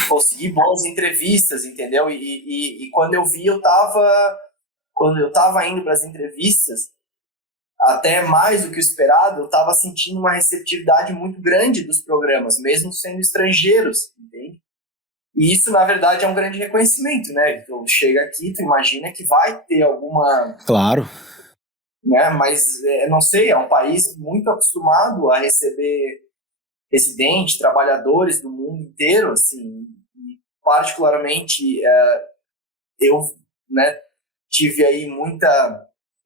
consegui boas entrevistas, entendeu? E quando eu vi, quando eu tava indo para as entrevistas, até mais do que o esperado, eu estava sentindo uma receptividade muito grande dos programas, mesmo sendo estrangeiros, entende? E isso, na verdade, é um grande reconhecimento, né? Tu chega aqui, tu imagina que vai ter alguma... Claro. Né? Mas, não sei, é um país muito acostumado a receber residentes, trabalhadores do mundo inteiro, assim, e particularmente eu, né, tive aí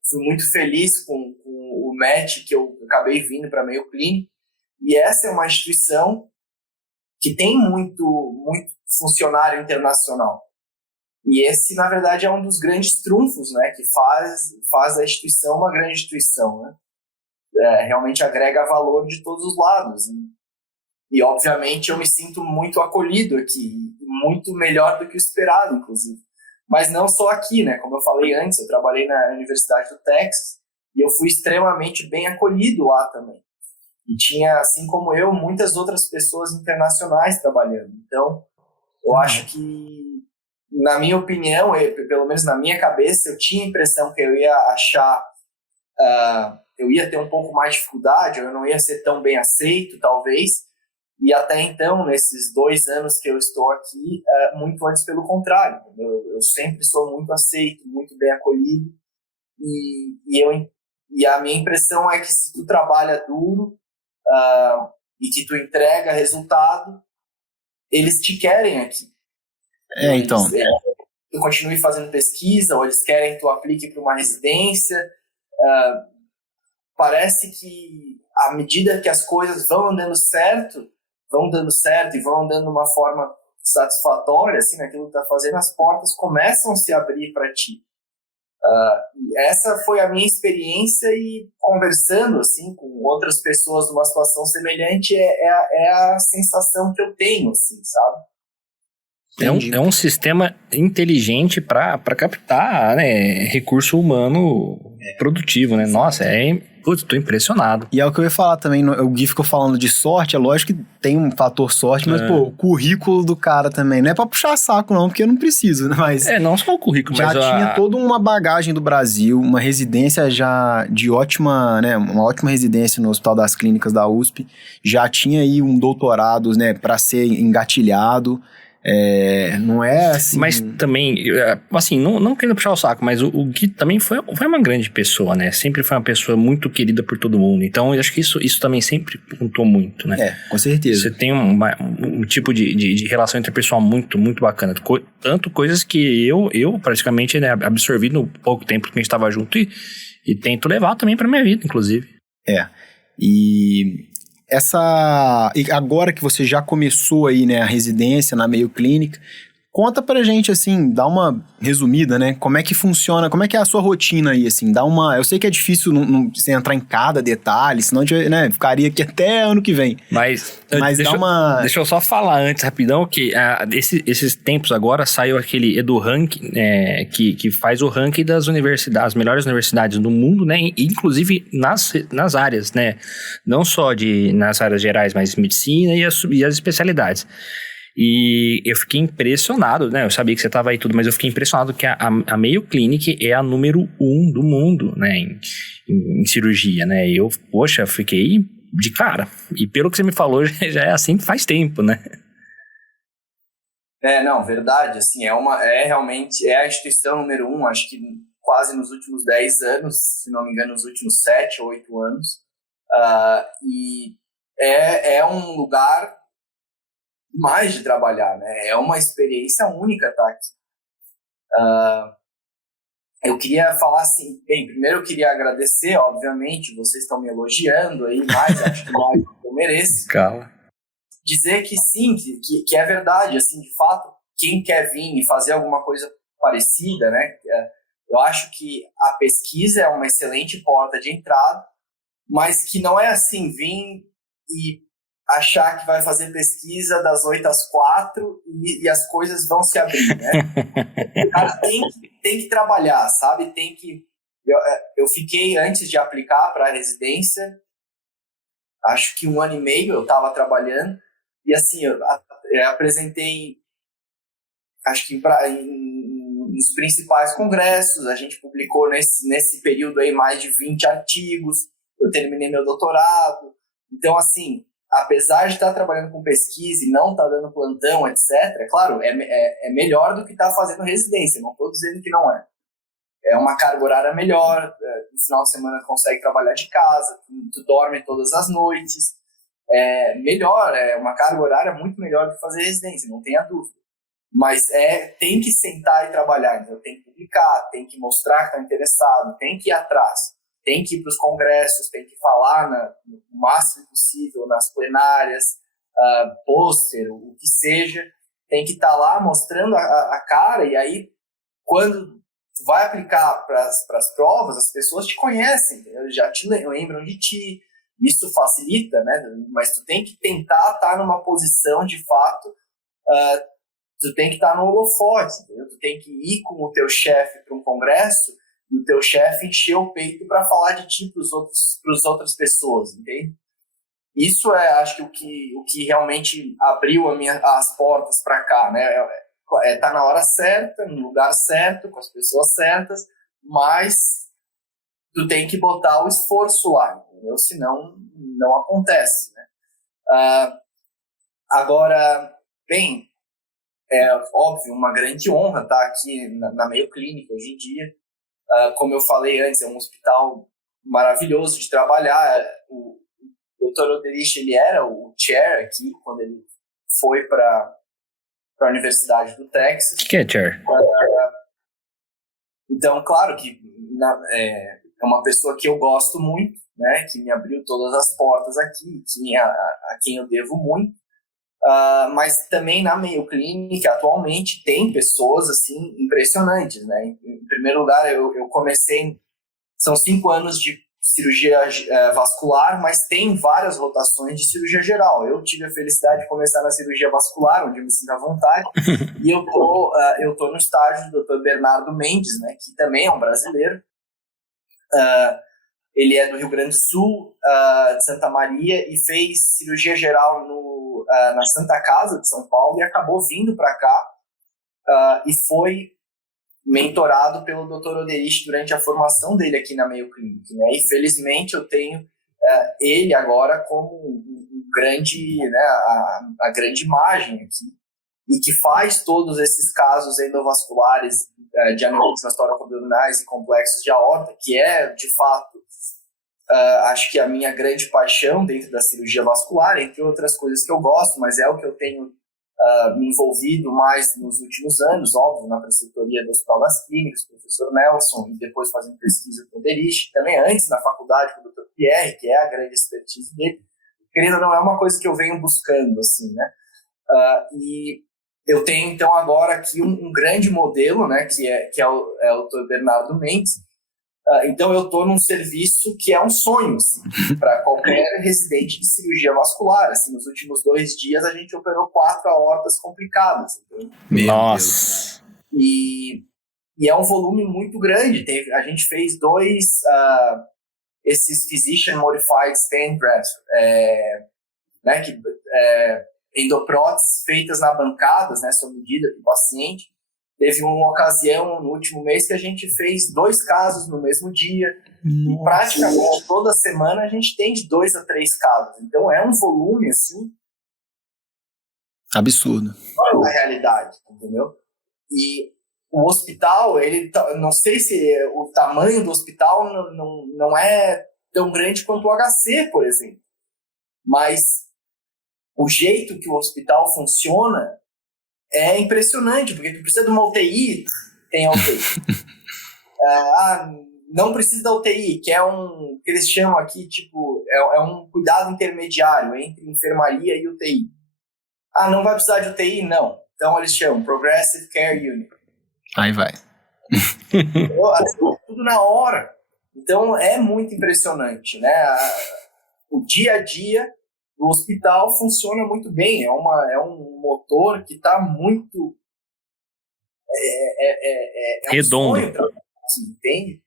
fui muito feliz com o match que eu acabei vindo para Mayo Clinic, e essa é uma instituição que tem muito funcionário internacional. E esse, na verdade, é um dos grandes trunfos, né, que faz a instituição uma grande instituição, né? Realmente agrega valor de todos os lados. E, obviamente, eu me sinto muito acolhido aqui, muito melhor do que o esperado, inclusive. Mas não só aqui, né? Como eu falei antes, eu trabalhei na Universidade do Texas e eu fui extremamente bem acolhido lá também. E tinha, assim como eu, muitas outras pessoas internacionais trabalhando. Então, eu acho que, na minha opinião, pelo menos na minha cabeça, eu tinha a impressão que eu ia achar, eu ia ter um pouco mais de dificuldade, ou eu não ia ser tão bem aceito, talvez. E até então, nesses 2 anos que eu estou aqui, muito antes pelo contrário. Eu sempre sou muito aceito, muito bem acolhido. E a minha impressão é que se tu trabalha duro e que tu entrega resultado, eles te querem aqui. Então. Tu continue fazendo pesquisa, ou eles querem que tu aplique para uma residência. Parece que, à medida que as coisas vão dando certo e vão andando de uma forma satisfatória, assim, naquilo que tu tá fazendo, as portas começam a se abrir para ti. Essa foi a minha experiência, e conversando assim com outras pessoas numa situação semelhante é a sensação que eu tenho, assim, sabe? É um sistema inteligente para captar, né, recurso humano produtivo, né? Nossa, putz, tô impressionado. E é o que eu ia falar também, o Gui ficou falando de sorte, é lógico que tem um fator sorte, mas, pô, o currículo do cara também, não é pra puxar saco não, porque eu não preciso, né, mas... não só o currículo, já mas tinha toda uma bagagem do Brasil, uma residência já de ótima, né, uma ótima residência no Hospital das Clínicas da USP, já tinha aí um doutorado, né, pra ser engatilhado. Não é assim... Mas também, assim, não querendo puxar o saco, mas o Gui também foi uma grande pessoa, né? Sempre foi uma pessoa muito querida por todo mundo. Então, eu acho que isso também sempre contou muito, né? Com certeza. Você tem um tipo de relação interpessoal muito, muito bacana. Tanto coisas que eu praticamente, né, absorvi no pouco tempo que a gente estava junto e tento levar também pra minha vida, inclusive. E agora que você já começou aí, né, a residência na Mayo Clinic, Conta pra gente, assim, dá uma resumida, né? Como é que funciona, como é que é a sua rotina aí, assim? Eu sei que é difícil você entrar em cada detalhe, senão a gente, né, ficaria aqui até ano que vem. Mas Deixa eu só falar antes, rapidão, que esses tempos agora saiu aquele EduRank, que faz o ranking das universidades, as melhores universidades do mundo, né? Inclusive nas áreas, né? Não só nas áreas gerais, mas medicina e as especialidades. E eu fiquei impressionado, né? Eu sabia que você estava aí tudo, mas eu fiquei impressionado que a Mayo Clinic é a número 1 do mundo, né? Em cirurgia, né? Eu, poxa, fiquei de cara. E pelo que você me falou, já é assim faz tempo, né? Não, verdade, assim, realmente a instituição número 1, acho que quase nos últimos 10 anos, se não me engano, nos últimos 7 ou 8 anos. E é um lugar mais de trabalhar, né? É uma experiência única estar aqui. Eu queria falar assim, bem, primeiro eu queria agradecer, obviamente, vocês estão me elogiando aí, mas acho que mais do que eu mereço. Calma. Dizer que sim, que é verdade, assim, de fato, quem quer vir e fazer alguma coisa parecida, né? Eu acho que a pesquisa é uma excelente porta de entrada, mas que não é assim, vir e achar que vai fazer pesquisa das 8 às 4 e as coisas vão se abrir, né? O cara tem que trabalhar, sabe? Eu fiquei, antes de aplicar para a residência, acho que 1 ano e meio eu estava trabalhando, e assim, eu apresentei, acho que nos principais congressos, a gente publicou nesse período aí mais de 20 artigos, eu terminei meu doutorado, então assim, apesar de estar trabalhando com pesquisa e não estar dando plantão, etc., claro, é melhor do que estar fazendo residência, não estou dizendo que não é. É uma carga horária melhor, no final de semana tu consegue trabalhar de casa, tu dorme todas as noites, melhor, é uma carga horária muito melhor do que fazer residência, não tenha dúvida. Mas tem que sentar e trabalhar, então tem que publicar, tem que mostrar que está interessado, tem que ir atrás. Tem que ir para os congressos, tem que falar no máximo possível nas plenárias, pôster, o que seja. Tem que estar lá mostrando a cara, e aí, quando tu vai aplicar para as provas, as pessoas te conhecem, já te lembram de ti. Isso facilita, né? Mas tu tem que tentar estar numa posição, de fato, tu tem que estar no holofote, entendeu? Tu tem que ir com o teu chefe para um congresso, e o teu chefe encher o peito para falar de ti para as outras pessoas, entende? Isso acho que o que realmente abriu as portas para cá, né? Tá na hora certa, no lugar certo, com as pessoas certas, mas tu tem que botar o esforço lá, entendeu? Senão não acontece, né? Agora, bem, é óbvio, uma grande honra estar aqui na Mayo Clinic hoje em dia. Como eu falei antes, é um hospital maravilhoso de trabalhar. O Dr. Oderich, ele era o chair aqui, quando ele foi para a Universidade do Texas. O que é chair? Então, claro que é uma pessoa que eu gosto muito, né, que me abriu todas as portas aqui, a quem eu devo muito. Mas também na Mayo Clinic, atualmente, tem pessoas assim impressionantes, né? Em primeiro lugar, eu comecei, são 5 anos de cirurgia vascular, mas tem várias rotações de cirurgia geral. Eu tive a felicidade de começar na cirurgia vascular, onde eu me sinto à vontade, e eu tô no estágio do Dr. Bernardo Mendes, né, que também é um brasileiro. Ele é do Rio Grande do Sul, de Santa Maria, e fez cirurgia geral na Santa Casa de São Paulo, e acabou vindo para cá e foi mentorado pelo Dr. Oderich durante a formação dele aqui na Mayo Clinic, né? E felizmente eu tenho ele agora como um grande, né, a grande imagem aqui, e que faz todos esses casos endovasculares de aneurismas tóraco-abdominais e complexos de aorta, que é, de fato, acho que a minha grande paixão dentro da cirurgia vascular, entre outras coisas que eu gosto, mas é o que eu tenho me envolvido mais nos últimos anos, óbvio, na preceptoria do Hospital das Clínicas, professor Nelson, e depois fazendo pesquisa com o Derich, também antes na faculdade com o Dr. Pierre, que é a grande expertise dele. Querendo ou não, é uma coisa que eu venho buscando, assim, né? Eu tenho, então, agora aqui um grande modelo, né, que é o Dr. Bernardo Mendes. Então, eu estou num serviço que é um sonho, assim, para qualquer residente de cirurgia vascular. Assim, nos últimos 2 dias, a gente operou 4 aortas complicadas. Então, Nossa! E é um volume muito grande. A gente fez 2 esses Physician Modified Stent Grafts, né, endopróteses feitas na bancadas, né, sob medida do paciente. Teve uma ocasião no último mês que a gente fez 2 casos no mesmo dia. E praticamente toda semana a gente tem de 2 a 3 casos. Então é um volume, assim, absurdo. Na realidade, entendeu? E o hospital, não sei se o tamanho do hospital não é tão grande quanto o HC, por exemplo. Mas o jeito que o hospital funciona é impressionante, porque tu precisa de uma UTI, tem a UTI. Não precisa da UTI, que é que eles chamam aqui, tipo, é um cuidado intermediário entre enfermaria e UTI. Não vai precisar de UTI? Não. Então eles chamam Progressive Care Unit. Aí vai. Tudo na hora. Então é muito impressionante, né? O dia a dia do hospital funciona muito bem. É um motor que está muito redondo. Um sonho, entende?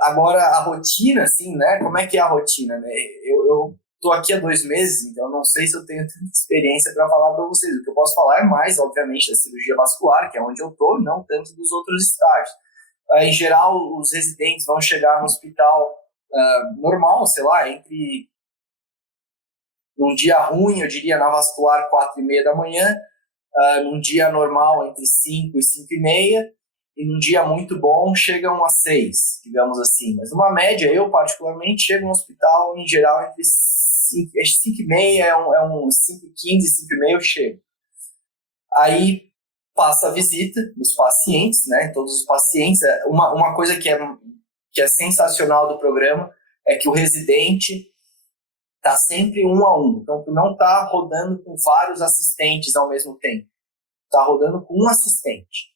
Agora a rotina, assim, né? Como é que é a rotina? Né? Eu tô aqui há 2 meses, então não sei se eu tenho tanta experiência para falar para vocês. O que eu posso falar é mais, obviamente, da cirurgia vascular, que é onde eu tô, não tanto dos outros estágios. Em geral, os residentes vão chegar no hospital normal, sei lá, num dia ruim, eu diria, na vascular, 4:30 da manhã, num dia normal, entre 5 e 5:30, e num dia muito bom, chegam às 6, digamos assim. Mas numa média, eu particularmente chego no hospital, em geral, entre 5:30, 5:15, 5:30 eu chego. Aí passa a visita dos pacientes, né, todos os pacientes. Uma coisa que é sensacional do programa é que o residente está sempre 1 a 1. Então, tu não está rodando com vários assistentes ao mesmo tempo. Está rodando com um assistente.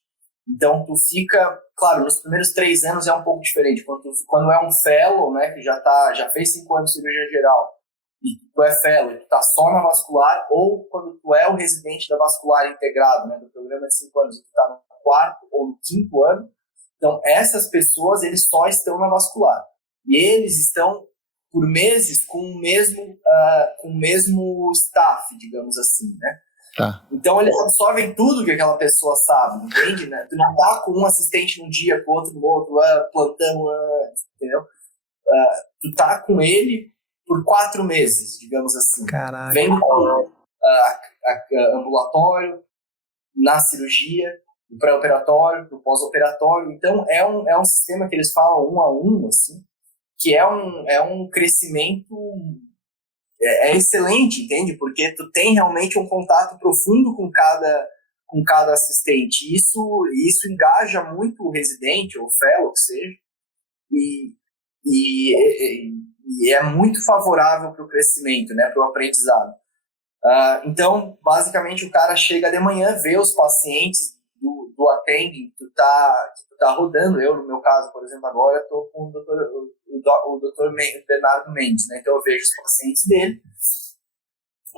Então, tu fica... Claro, nos primeiros 3 anos é um pouco diferente. Quando é um fellow, né, que já fez 5 anos de cirurgia geral, e tu é fellow e tu tá só na vascular, ou quando tu é o residente da vascular integrado, né, do programa de 5 anos, tu tá no 4º ou no 5º ano. Então, essas pessoas, eles só estão na vascular. E eles estão por meses com o mesmo staff, digamos assim, né? Tá. Então, eles absorvem tudo que aquela pessoa sabe, entende? Né? Tu não tá com um assistente num dia, com outro no outro, plantão, entendeu? Tu tá com ele por 4 meses, digamos assim. Caraca. Vendo ambulatório, na cirurgia, no pré-operatório, no pós-operatório. Então, é um sistema que eles falam 1 a 1, assim, que é um crescimento excelente, entende? Porque tu tem realmente um contato profundo com cada assistente. Isso engaja muito o residente, ou o fellow, que seja, e é muito favorável para o crescimento, né, para o aprendizado. Então, basicamente, o cara chega de manhã, vê os pacientes do attending que tu tá rodando. Eu, no meu caso, por exemplo, agora estou com o Dr. Bernardo Mendes, né? Então eu vejo os pacientes dele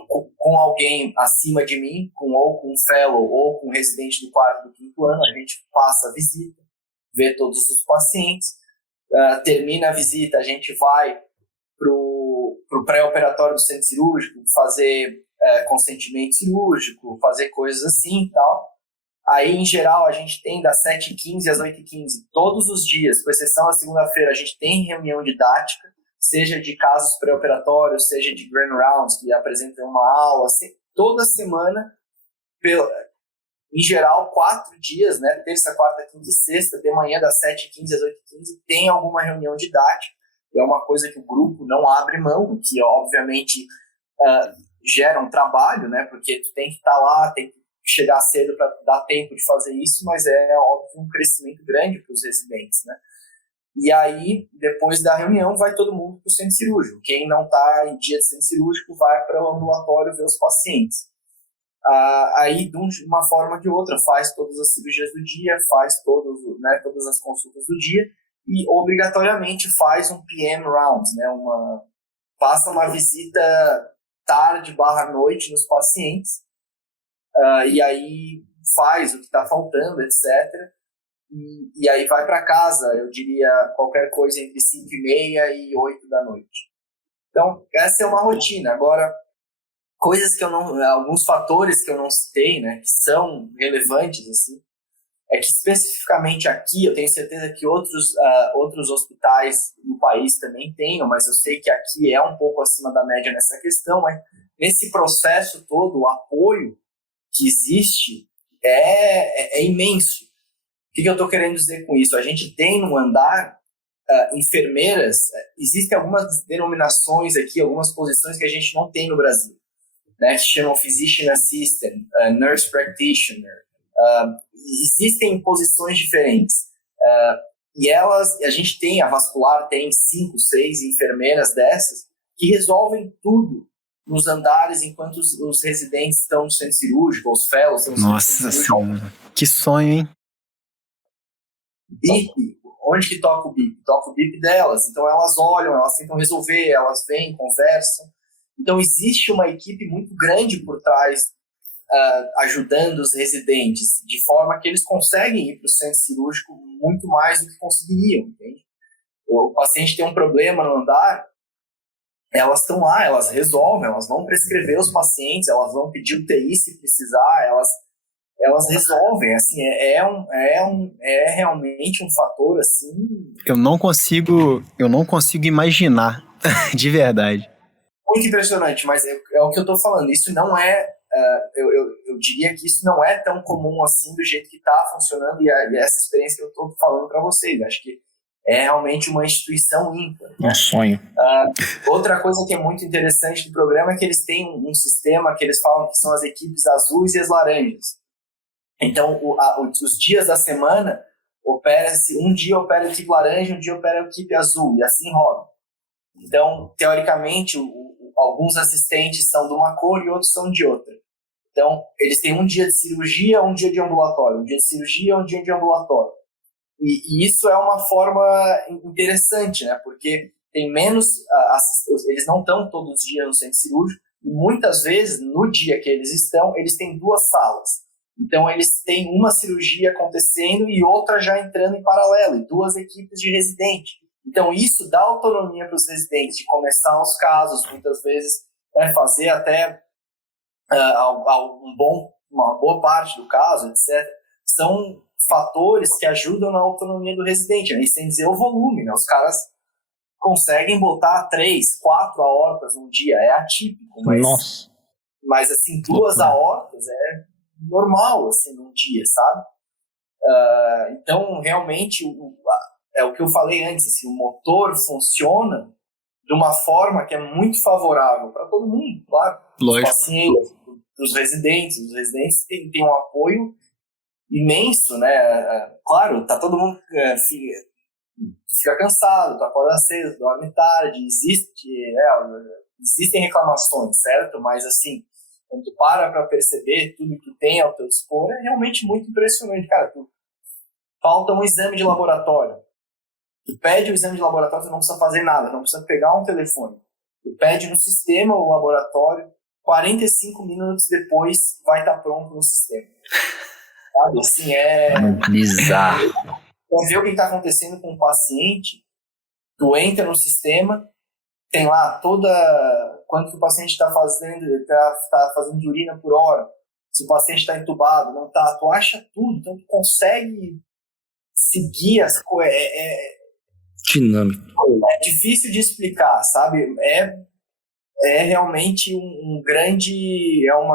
com alguém acima de mim, ou com um fellow, ou com um residente do 4º, do 5º ano. A gente passa a visita, vê todos os pacientes, termina a visita, a gente vai pro pré-operatório do centro cirúrgico, fazer consentimento cirúrgico, fazer coisas assim e tal. Aí, em geral, a gente tem das 7h15 às 8h15, todos os dias, com exceção da segunda-feira, a gente tem reunião didática, seja de casos pré-operatórios, seja de grand rounds, que apresentam uma aula, assim, toda semana, em geral, 4 dias, né, terça, quarta, quinta e sexta, de manhã das 7h15 às 8h15, tem alguma reunião didática, que é uma coisa que o grupo não abre mão, que obviamente gera um trabalho, né, porque tu tem que estar lá, tem que chegar cedo para dar tempo de fazer isso, mas é óbvio um crescimento grande para os residentes, né? E aí, depois da reunião, vai todo mundo para o centro cirúrgico. Quem não está em dia de centro cirúrgico vai para o ambulatório ver os pacientes. aí de uma forma ou de outra faz todas as cirurgias do dia, faz todas as consultas do dia e obrigatoriamente faz um PM rounds, né, passa uma visita tarde/noite nos pacientes, e aí faz o que está faltando, etc. E aí vai para casa, eu diria qualquer coisa entre 5h30 e 8 da noite. Então, essa é uma rotina. Agora, alguns fatores que eu não citei, né, que são relevantes, assim, é que especificamente aqui, eu tenho certeza que outros hospitais no país também tenham, mas eu sei que aqui é um pouco acima da média nessa questão, mas nesse processo todo, o apoio que existe é imenso. O que eu estou querendo dizer com isso? A gente tem no andar enfermeiras, existem algumas denominações aqui, algumas posições que a gente não tem no Brasil, né, que chamam Physician Assistant, Nurse Practitioner. Existem posições diferentes. E a gente tem, a vascular tem 5, 6 enfermeiras dessas que resolvem tudo nos andares enquanto os residentes estão no centro cirúrgico, os fellows estão no centro cirúrgico. Nossa Senhora, que sonho, hein? BIP, onde que toca o BIP? Toca o BIP delas. Então elas olham, elas tentam resolver, elas vêm, conversam. Então existe uma equipe muito grande por trás ajudando os residentes, de forma que eles conseguem ir para o centro cirúrgico muito mais do que conseguiriam, entende? O paciente tem um problema no andar, elas estão lá, elas resolvem, elas vão prescrever os pacientes, elas vão pedir UTI se precisar, elas resolvem, assim, é realmente um fator, assim... Eu não consigo imaginar, de verdade. Muito impressionante, mas é o que eu tô falando, isso não é, eu diria que isso não é tão comum assim, do jeito que tá funcionando, e essa experiência que eu tô falando para vocês, acho que é realmente uma instituição ímpar. Um sonho. Outra coisa que é muito interessante do programa é que eles têm um sistema que eles falam que são as equipes azuis e as laranjas. Então, os dias da semana, um dia opera a equipe laranja, um dia opera a equipe azul, e assim roda. Então, teoricamente, alguns assistentes são de uma cor e outros são de outra. Então, eles têm um dia de cirurgia, um dia de ambulatório, um dia de cirurgia, um dia de ambulatório. E isso é uma forma interessante, né? Porque tem menos eles não estão todos os dias no centro cirúrgico, e muitas vezes, no dia que eles estão, eles têm 2 salas. Então, eles têm uma cirurgia acontecendo e outra já entrando em paralelo, e 2 equipes de residente. Então, isso dá autonomia para os residentes de começar os casos, muitas vezes, fazer até uma boa parte do caso, etc. São fatores que ajudam na autonomia do residente, né? E sem dizer o volume, né? Os caras conseguem botar 3, 4 aortas num dia, é atípico, mas assim, 2 aortas é normal, assim, num dia, sabe? Então, realmente, é o que eu falei antes, assim, o motor funciona de uma forma que é muito favorável para todo mundo, claro. Lógico. Os pacientes, os residentes têm um apoio imenso, né? Claro, tá todo mundo fica cansado, tu acorda cedo, dorme tarde, existem reclamações, certo? Mas assim, quando tu para perceber tudo que tu tem ao teu dispor, é realmente muito impressionante, cara. Falta um exame de laboratório. Tu pede o exame de laboratório, tu não precisa fazer nada, não precisa pegar um telefone. Tu pede no sistema o laboratório, 45 minutos depois vai estar pronto no sistema. Sabe? Assim, bizarro. Então, ver o que está acontecendo com o paciente, tu entra no sistema, tem lá quanto que o paciente está fazendo, tá fazendo de urina por hora, se o paciente está entubado, não está, tu acha tudo, então tu consegue seguir as coisas. Dinâmico. É difícil de explicar, sabe? É realmente uma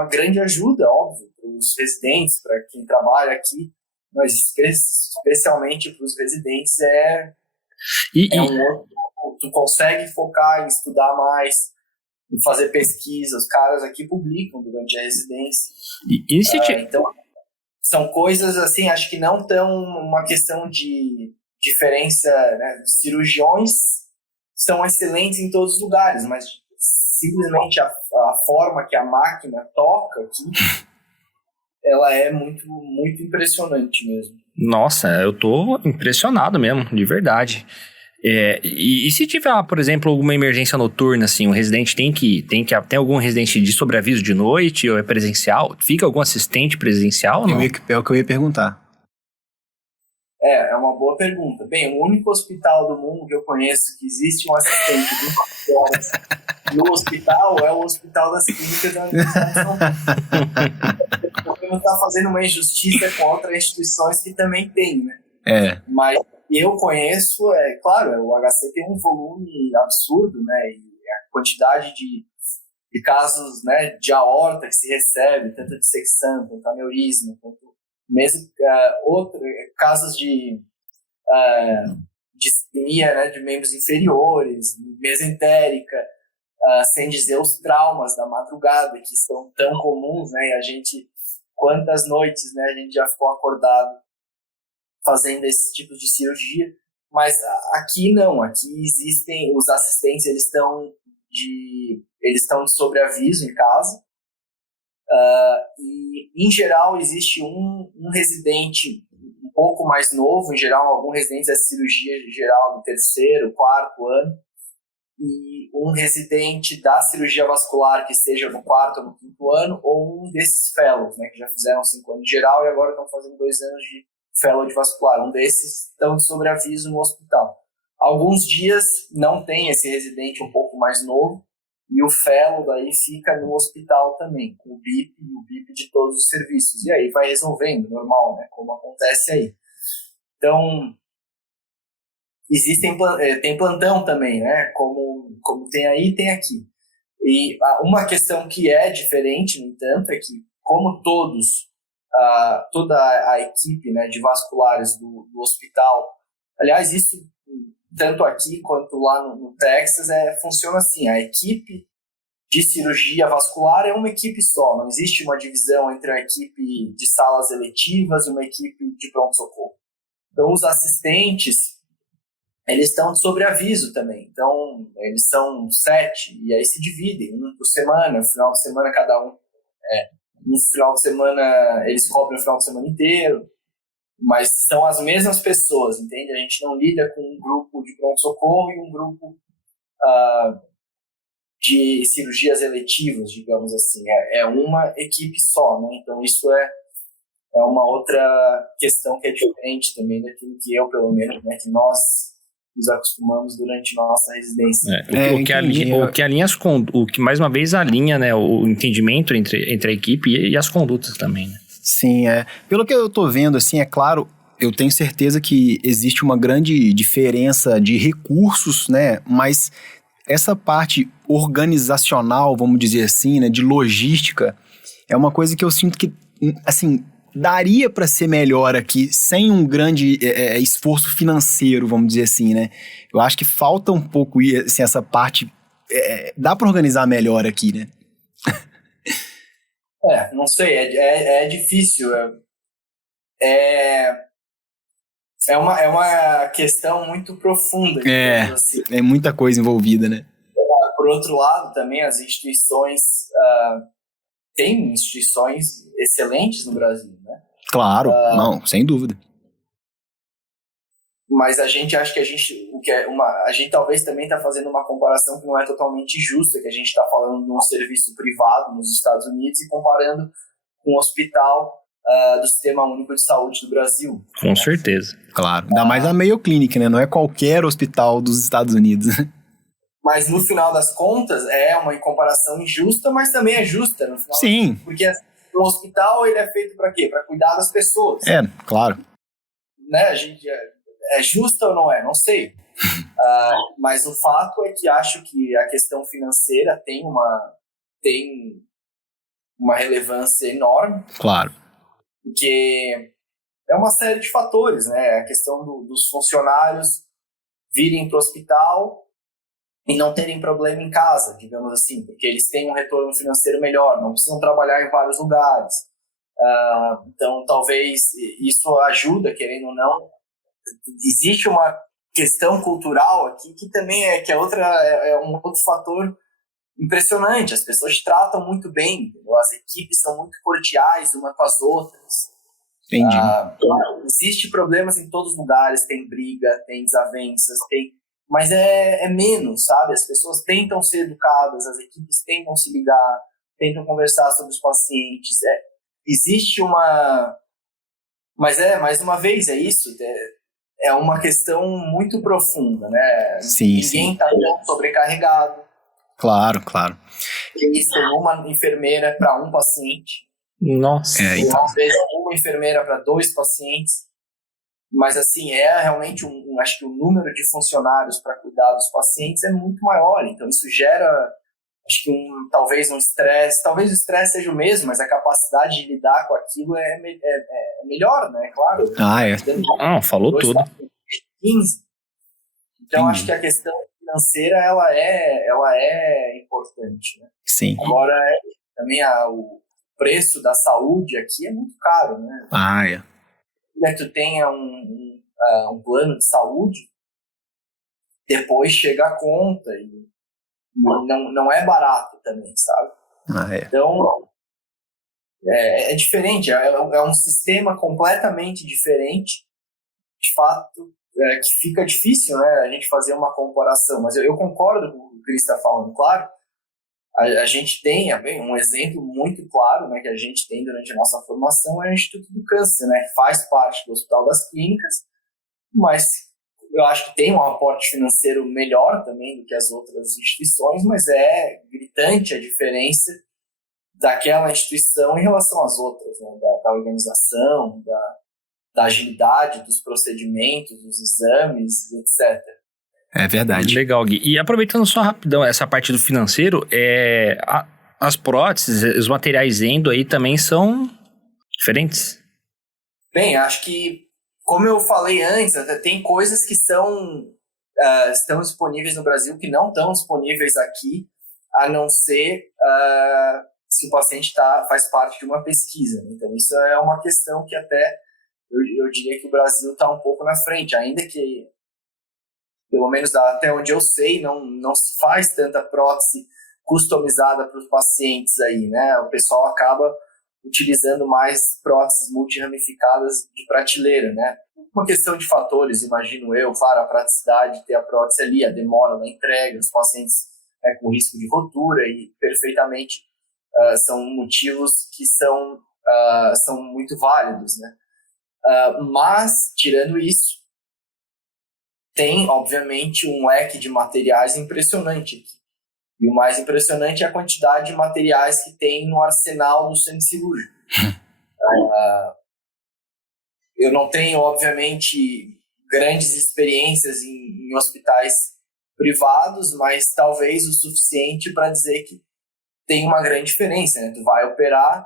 grande ajuda, óbvio, para os residentes, para quem trabalha aqui, mas especialmente para os residentes tu consegue focar em estudar mais, em fazer pesquisa. Os caras aqui publicam durante a residência. Então, são coisas assim, acho que não tão uma questão de diferença, né? Os cirurgiões são excelentes em todos os lugares, mas simplesmente a forma que a máquina toca aqui ela é muito, muito impressionante mesmo. Nossa, eu tô impressionado mesmo, de verdade. E se tiver, por exemplo, alguma emergência noturna, assim, o residente tem algum residente de sobreaviso de noite ou é presencial? Fica algum assistente presencial ou não? É o que eu ia perguntar. É uma boa pergunta. Bem, o único hospital do mundo que eu conheço que existe um assistente de 24 horas no hospital é o Hospital das Clínicas da Universidade de São Paulo. Porque não está fazendo uma injustiça com outras instituições que também tem, né? Mas eu conheço, claro, o HC tem um volume absurdo, né? E a quantidade de casos, né, de aorta que se recebe, tanto de dissecção, quanto aneurisma, quanto mesmo casos de dispnia, né, de membros inferiores, mesentérica, sem dizer os traumas da madrugada, que são tão comuns, né, e a gente, quantas noites, né, a gente já ficou acordado fazendo esse tipo de cirurgia, mas aqui não, aqui existem, os assistentes, eles estão de sobreaviso em casa, e em geral existe um residente um pouco mais novo, em geral algum residente da cirurgia geral do 3º, 4º ano, e um residente da cirurgia vascular que esteja no 4º ou no 5º ano, ou um desses fellows, né, que já fizeram 5 anos de geral e agora estão fazendo 2 anos de fellow de vascular. Um desses estão de sobreaviso no hospital. Alguns dias não tem esse residente um pouco mais novo, e o fellow daí fica no hospital também, com o BIP e o BIP de todos os serviços. E aí vai resolvendo, normal, né, como acontece aí. Então, tem plantão também, né, como tem aí, tem aqui. E uma questão que é diferente, no entanto, é que como toda a equipe, né, de vasculares do hospital, aliás, isso tanto aqui quanto lá no Texas, funciona assim, a equipe de cirurgia vascular é uma equipe só, não existe uma divisão entre a equipe de salas eletivas e uma equipe de pronto-socorro. Então, os assistentes, eles estão de sobreaviso também, então eles são 7, e aí se dividem, um por semana, no final de semana cada um, no final de semana eles cobrem o final de semana inteiro, mas são as mesmas pessoas, entende? A gente não lida com um grupo de pronto-socorro e um grupo de cirurgias eletivas, digamos assim. É uma equipe só, né? Então isso é uma outra questão que é diferente também daquilo que eu, pelo menos, né, que nós nos acostumamos durante nossa residência. O que mais uma vez alinha, né, o entendimento entre a equipe e as condutas também, né? Sim, pelo que eu tô vendo, assim, é claro, eu tenho certeza que existe uma grande diferença de recursos, né, mas essa parte organizacional, vamos dizer assim, né, de logística, é uma coisa que eu sinto que, assim, daria para ser melhor aqui, sem um grande esforço financeiro, vamos dizer assim, né? Eu acho que falta um pouco, assim, essa parte, dá para organizar melhor aqui, né? Não sei, é difícil. É uma questão muito profunda. Assim. É muita coisa envolvida, né? Por outro lado, também as instituições... tem instituições excelentes no Brasil, né? Claro, não, sem dúvida. Mas a gente acha que a gente talvez também está fazendo uma comparação que não é totalmente justa, que a gente está falando de um serviço privado nos Estados Unidos e comparando com o hospital do Sistema Único de Saúde do Brasil. Com certeza. Claro, ainda mais a Mayo Clinic, né? Não é qualquer hospital dos Estados Unidos. Mas no final das contas é uma comparação injusta, mas também é justa no final. Sim. Porque o hospital ele é feito para quê? Para cuidar das pessoas. Claro. Né? A gente é justa ou não é? Não sei. Mas o fato é que acho que a questão financeira tem uma relevância enorme. Claro. Porque é uma série de fatores, né? A questão dos funcionários virem para o hospital e não terem problema em casa, digamos assim, porque eles têm um retorno financeiro melhor, não precisam trabalhar em vários lugares. Então, talvez isso ajuda, querendo ou não. Existe uma questão cultural aqui que também é um outro fator impressionante, as pessoas te tratam muito bem, entendeu? As equipes são muito cordiais uma com as outras. Entendi. Existe problemas em todos os lugares, tem briga, tem desavenças, mas é menos, sabe? As pessoas tentam ser educadas, as equipes tentam se ligar, tentam conversar sobre os pacientes. Existe uma... Mas mais uma vez, é isso, é uma questão muito profunda, né? Ninguém está tão sobrecarregado. Claro. Eles têm uma enfermeira para um paciente. Nossa. Então. Às vezes uma enfermeira para 2 pacientes. Mas assim, realmente, acho que o número de funcionários para cuidar dos pacientes é muito maior. Então isso gera, acho que talvez um estresse. Talvez o estresse seja o mesmo, mas a capacidade de lidar com aquilo é melhor, né? Claro. Falou tudo. 15. Então acho que a questão financeira ela é importante, né? Sim. Agora também o preço da saúde aqui é muito caro, né? Tu tenha um plano de saúde, depois chega a conta e não é barato também, sabe? Então é diferente, é um sistema completamente diferente. De fato, que fica difícil, né, a gente fazer uma comparação, mas eu concordo com o que o Cris está falando, claro. A gente tem um exemplo muito claro, né, que a gente tem durante a nossa formação é o Instituto do Câncer, né, que faz parte do Hospital das Clínicas, mas eu acho que tem um aporte financeiro melhor também do que as outras instituições, mas é gritante a diferença daquela instituição em relação às outras, né, da organização, da agilidade dos procedimentos, dos exames, etc. É verdade. Legal, Gui. E aproveitando só rapidão essa parte do financeiro, as próteses, os materiais endo aí também são diferentes? Bem, acho que, como eu falei antes, tem coisas que estão disponíveis no Brasil que não estão disponíveis aqui, a não ser se o paciente faz parte de uma pesquisa. Então, isso é uma questão que até eu diria que o Brasil está um pouco na frente, ainda que, pelo menos até onde eu sei, não se faz tanta prótese customizada para os pacientes aí, né? O pessoal acaba utilizando mais próteses multiramificadas de prateleira, né? Uma questão de fatores, imagino eu, claro, a praticidade de ter a prótese ali, a demora da entrega, os pacientes com risco de rotura, e perfeitamente são motivos que são muito válidos, né? Mas, tirando isso, tem, obviamente, um leque de materiais impressionante aqui. E o mais impressionante é a quantidade de materiais que tem no arsenal do centro cirúrgico. Eu não tenho, obviamente, grandes experiências em hospitais privados, mas talvez o suficiente para dizer que tem uma grande diferença, né? Tu vai operar,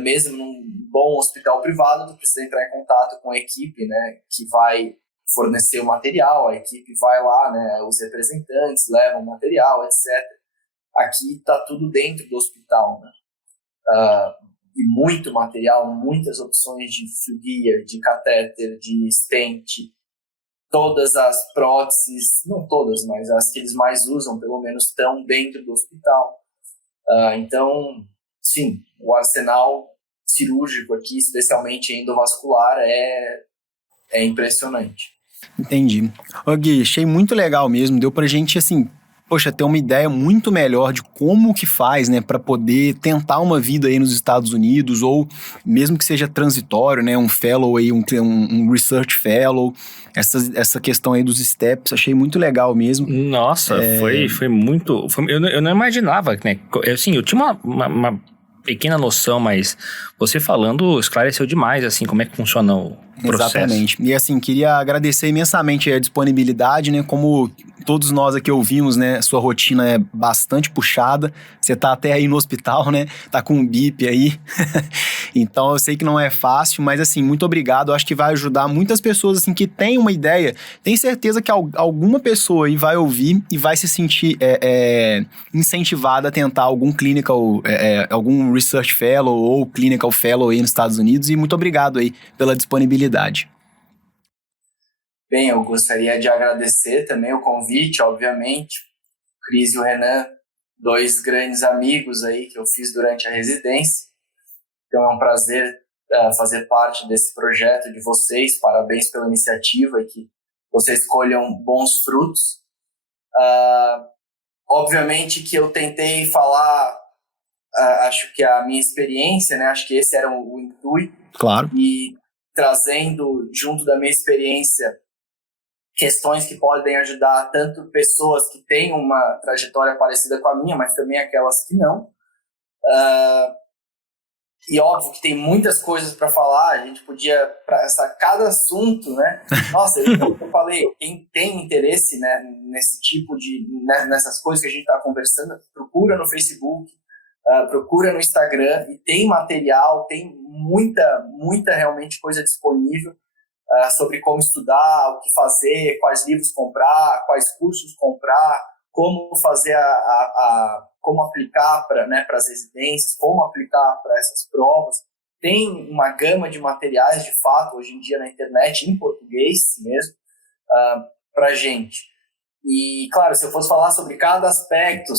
mesmo num bom hospital privado, tu precisa entrar em contato com a equipe, né, que vai fornecer o material, a equipe vai lá, né, os representantes levam o material, etc. Aqui está tudo dentro do hospital, né? E muito material, muitas opções de fio guia, de catéter, de stent, todas as próteses, não todas, mas as que eles mais usam, pelo menos, estão dentro do hospital. Então, sim, o arsenal cirúrgico aqui, especialmente endovascular, é impressionante. Entendi. Ô Gui, achei muito legal mesmo, deu pra gente, assim, ter uma ideia muito melhor de como que faz, né, para poder tentar uma vida aí nos Estados Unidos, ou mesmo que seja transitório, né, um fellow aí, um research fellow, essa questão aí dos steps, achei muito legal mesmo. Nossa, foi muito... eu não imaginava, né, assim, eu tinha uma pequena noção, mas você falando esclareceu demais, assim, como é que funciona o processo. Exatamente. E assim, queria agradecer imensamente a disponibilidade, né, como todos nós aqui ouvimos, né, sua rotina é bastante puxada, você tá até aí no hospital, né, tá com um bip aí, então eu sei que não é fácil, mas assim, muito obrigado, eu acho que vai ajudar muitas pessoas, assim, que têm uma ideia, tenho certeza que alguma pessoa aí vai ouvir e vai se sentir incentivada a tentar algum clinical, algum research fellow ou clinical fellow aí nos Estados Unidos, e muito obrigado aí pela disponibilidade. Bem, eu gostaria de agradecer também o convite, obviamente. O Cris e o Renan 2 grandes amigos aí que eu fiz durante a residência. Então é um prazer fazer parte desse projeto de vocês. Parabéns pela iniciativa e que vocês colham bons frutos. Obviamente que eu tentei falar, acho que a minha experiência, né? Acho que esse era o intuito. Claro. E trazendo junto da minha experiência questões que podem ajudar tanto pessoas que têm uma trajetória parecida com a minha, mas também aquelas que não. E óbvio que tem muitas coisas para falar, a gente podia, para cada assunto, né? Nossa, então eu falei, quem tem interesse, né, nesse tipo de, né, nessas coisas que a gente está conversando, procura no Facebook, procura no Instagram, e tem material, tem muita realmente coisa disponível sobre como estudar, o que fazer, quais livros comprar, quais cursos comprar, como fazer como aplicar para, né, as residências, como aplicar para essas provas. Tem uma gama de materiais, de fato, hoje em dia na internet, em português mesmo, para a gente. E, claro, se eu fosse falar sobre cada aspecto,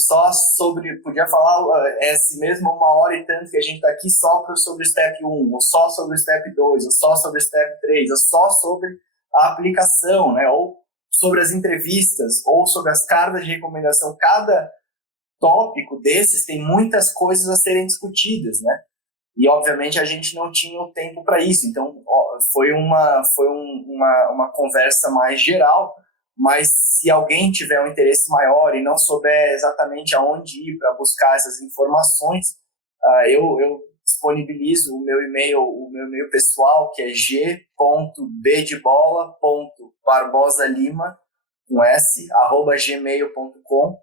podia falar esse mesmo 1 hora e tanto que a gente está aqui só sobre o Step 1, ou só sobre o Step 2, ou só sobre o Step 3, ou só sobre a aplicação, né, ou sobre as entrevistas, ou sobre as cartas de recomendação. Cada tópico desses tem muitas coisas a serem discutidas, né? E, obviamente, a gente não tinha o tempo para isso. Então, foi uma conversa mais geral, mas se alguém tiver um interesse maior e não souber exatamente aonde ir para buscar essas informações, eu disponibilizo o meu e-mail pessoal, que é g.bdebola.barbosalima@gmail.com.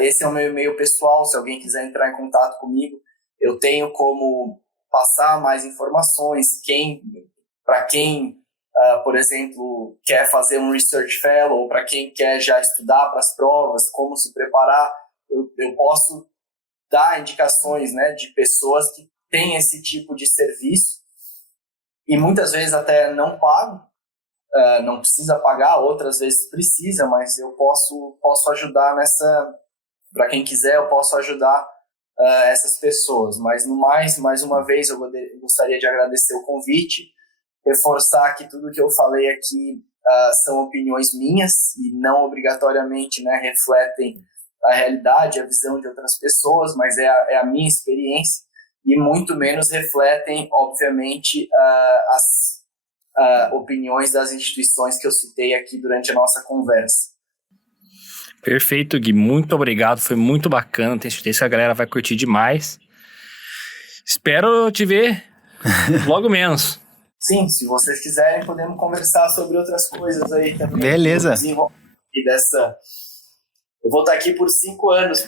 Esse é o meu e-mail pessoal. Se alguém quiser entrar em contato comigo, eu tenho como passar mais informações. Para quem, por exemplo, quer fazer um Research Fellow, ou para quem quer já estudar para as provas, como se preparar, eu posso dar indicações, né, de pessoas que têm esse tipo de serviço, e muitas vezes até não pago, não precisa pagar, outras vezes precisa, mas eu posso ajudar para quem quiser, eu posso ajudar essas pessoas. Mas no mais uma vez eu gostaria de agradecer o convite, reforçar que tudo que eu falei aqui são opiniões minhas e não obrigatoriamente, né, refletem a realidade, a visão de outras pessoas, mas é a minha experiência, e muito menos refletem, obviamente, as opiniões das instituições que eu citei aqui durante a nossa conversa. Perfeito, Gui. Muito obrigado. Foi muito bacana. Tenho certeza que a galera vai curtir demais. Espero te ver logo menos. Sim, se vocês quiserem, podemos conversar sobre outras coisas aí também. Beleza. E eu vou estar aqui por 5 anos.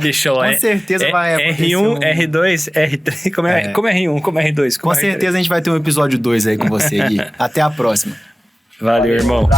Bicho. Com certeza vai acontecer R1, R2, R3. Como é R1, como é R2? Com certeza a gente vai ter um episódio 2 aí com você, Gui. Até a próxima. Valeu, irmão. Um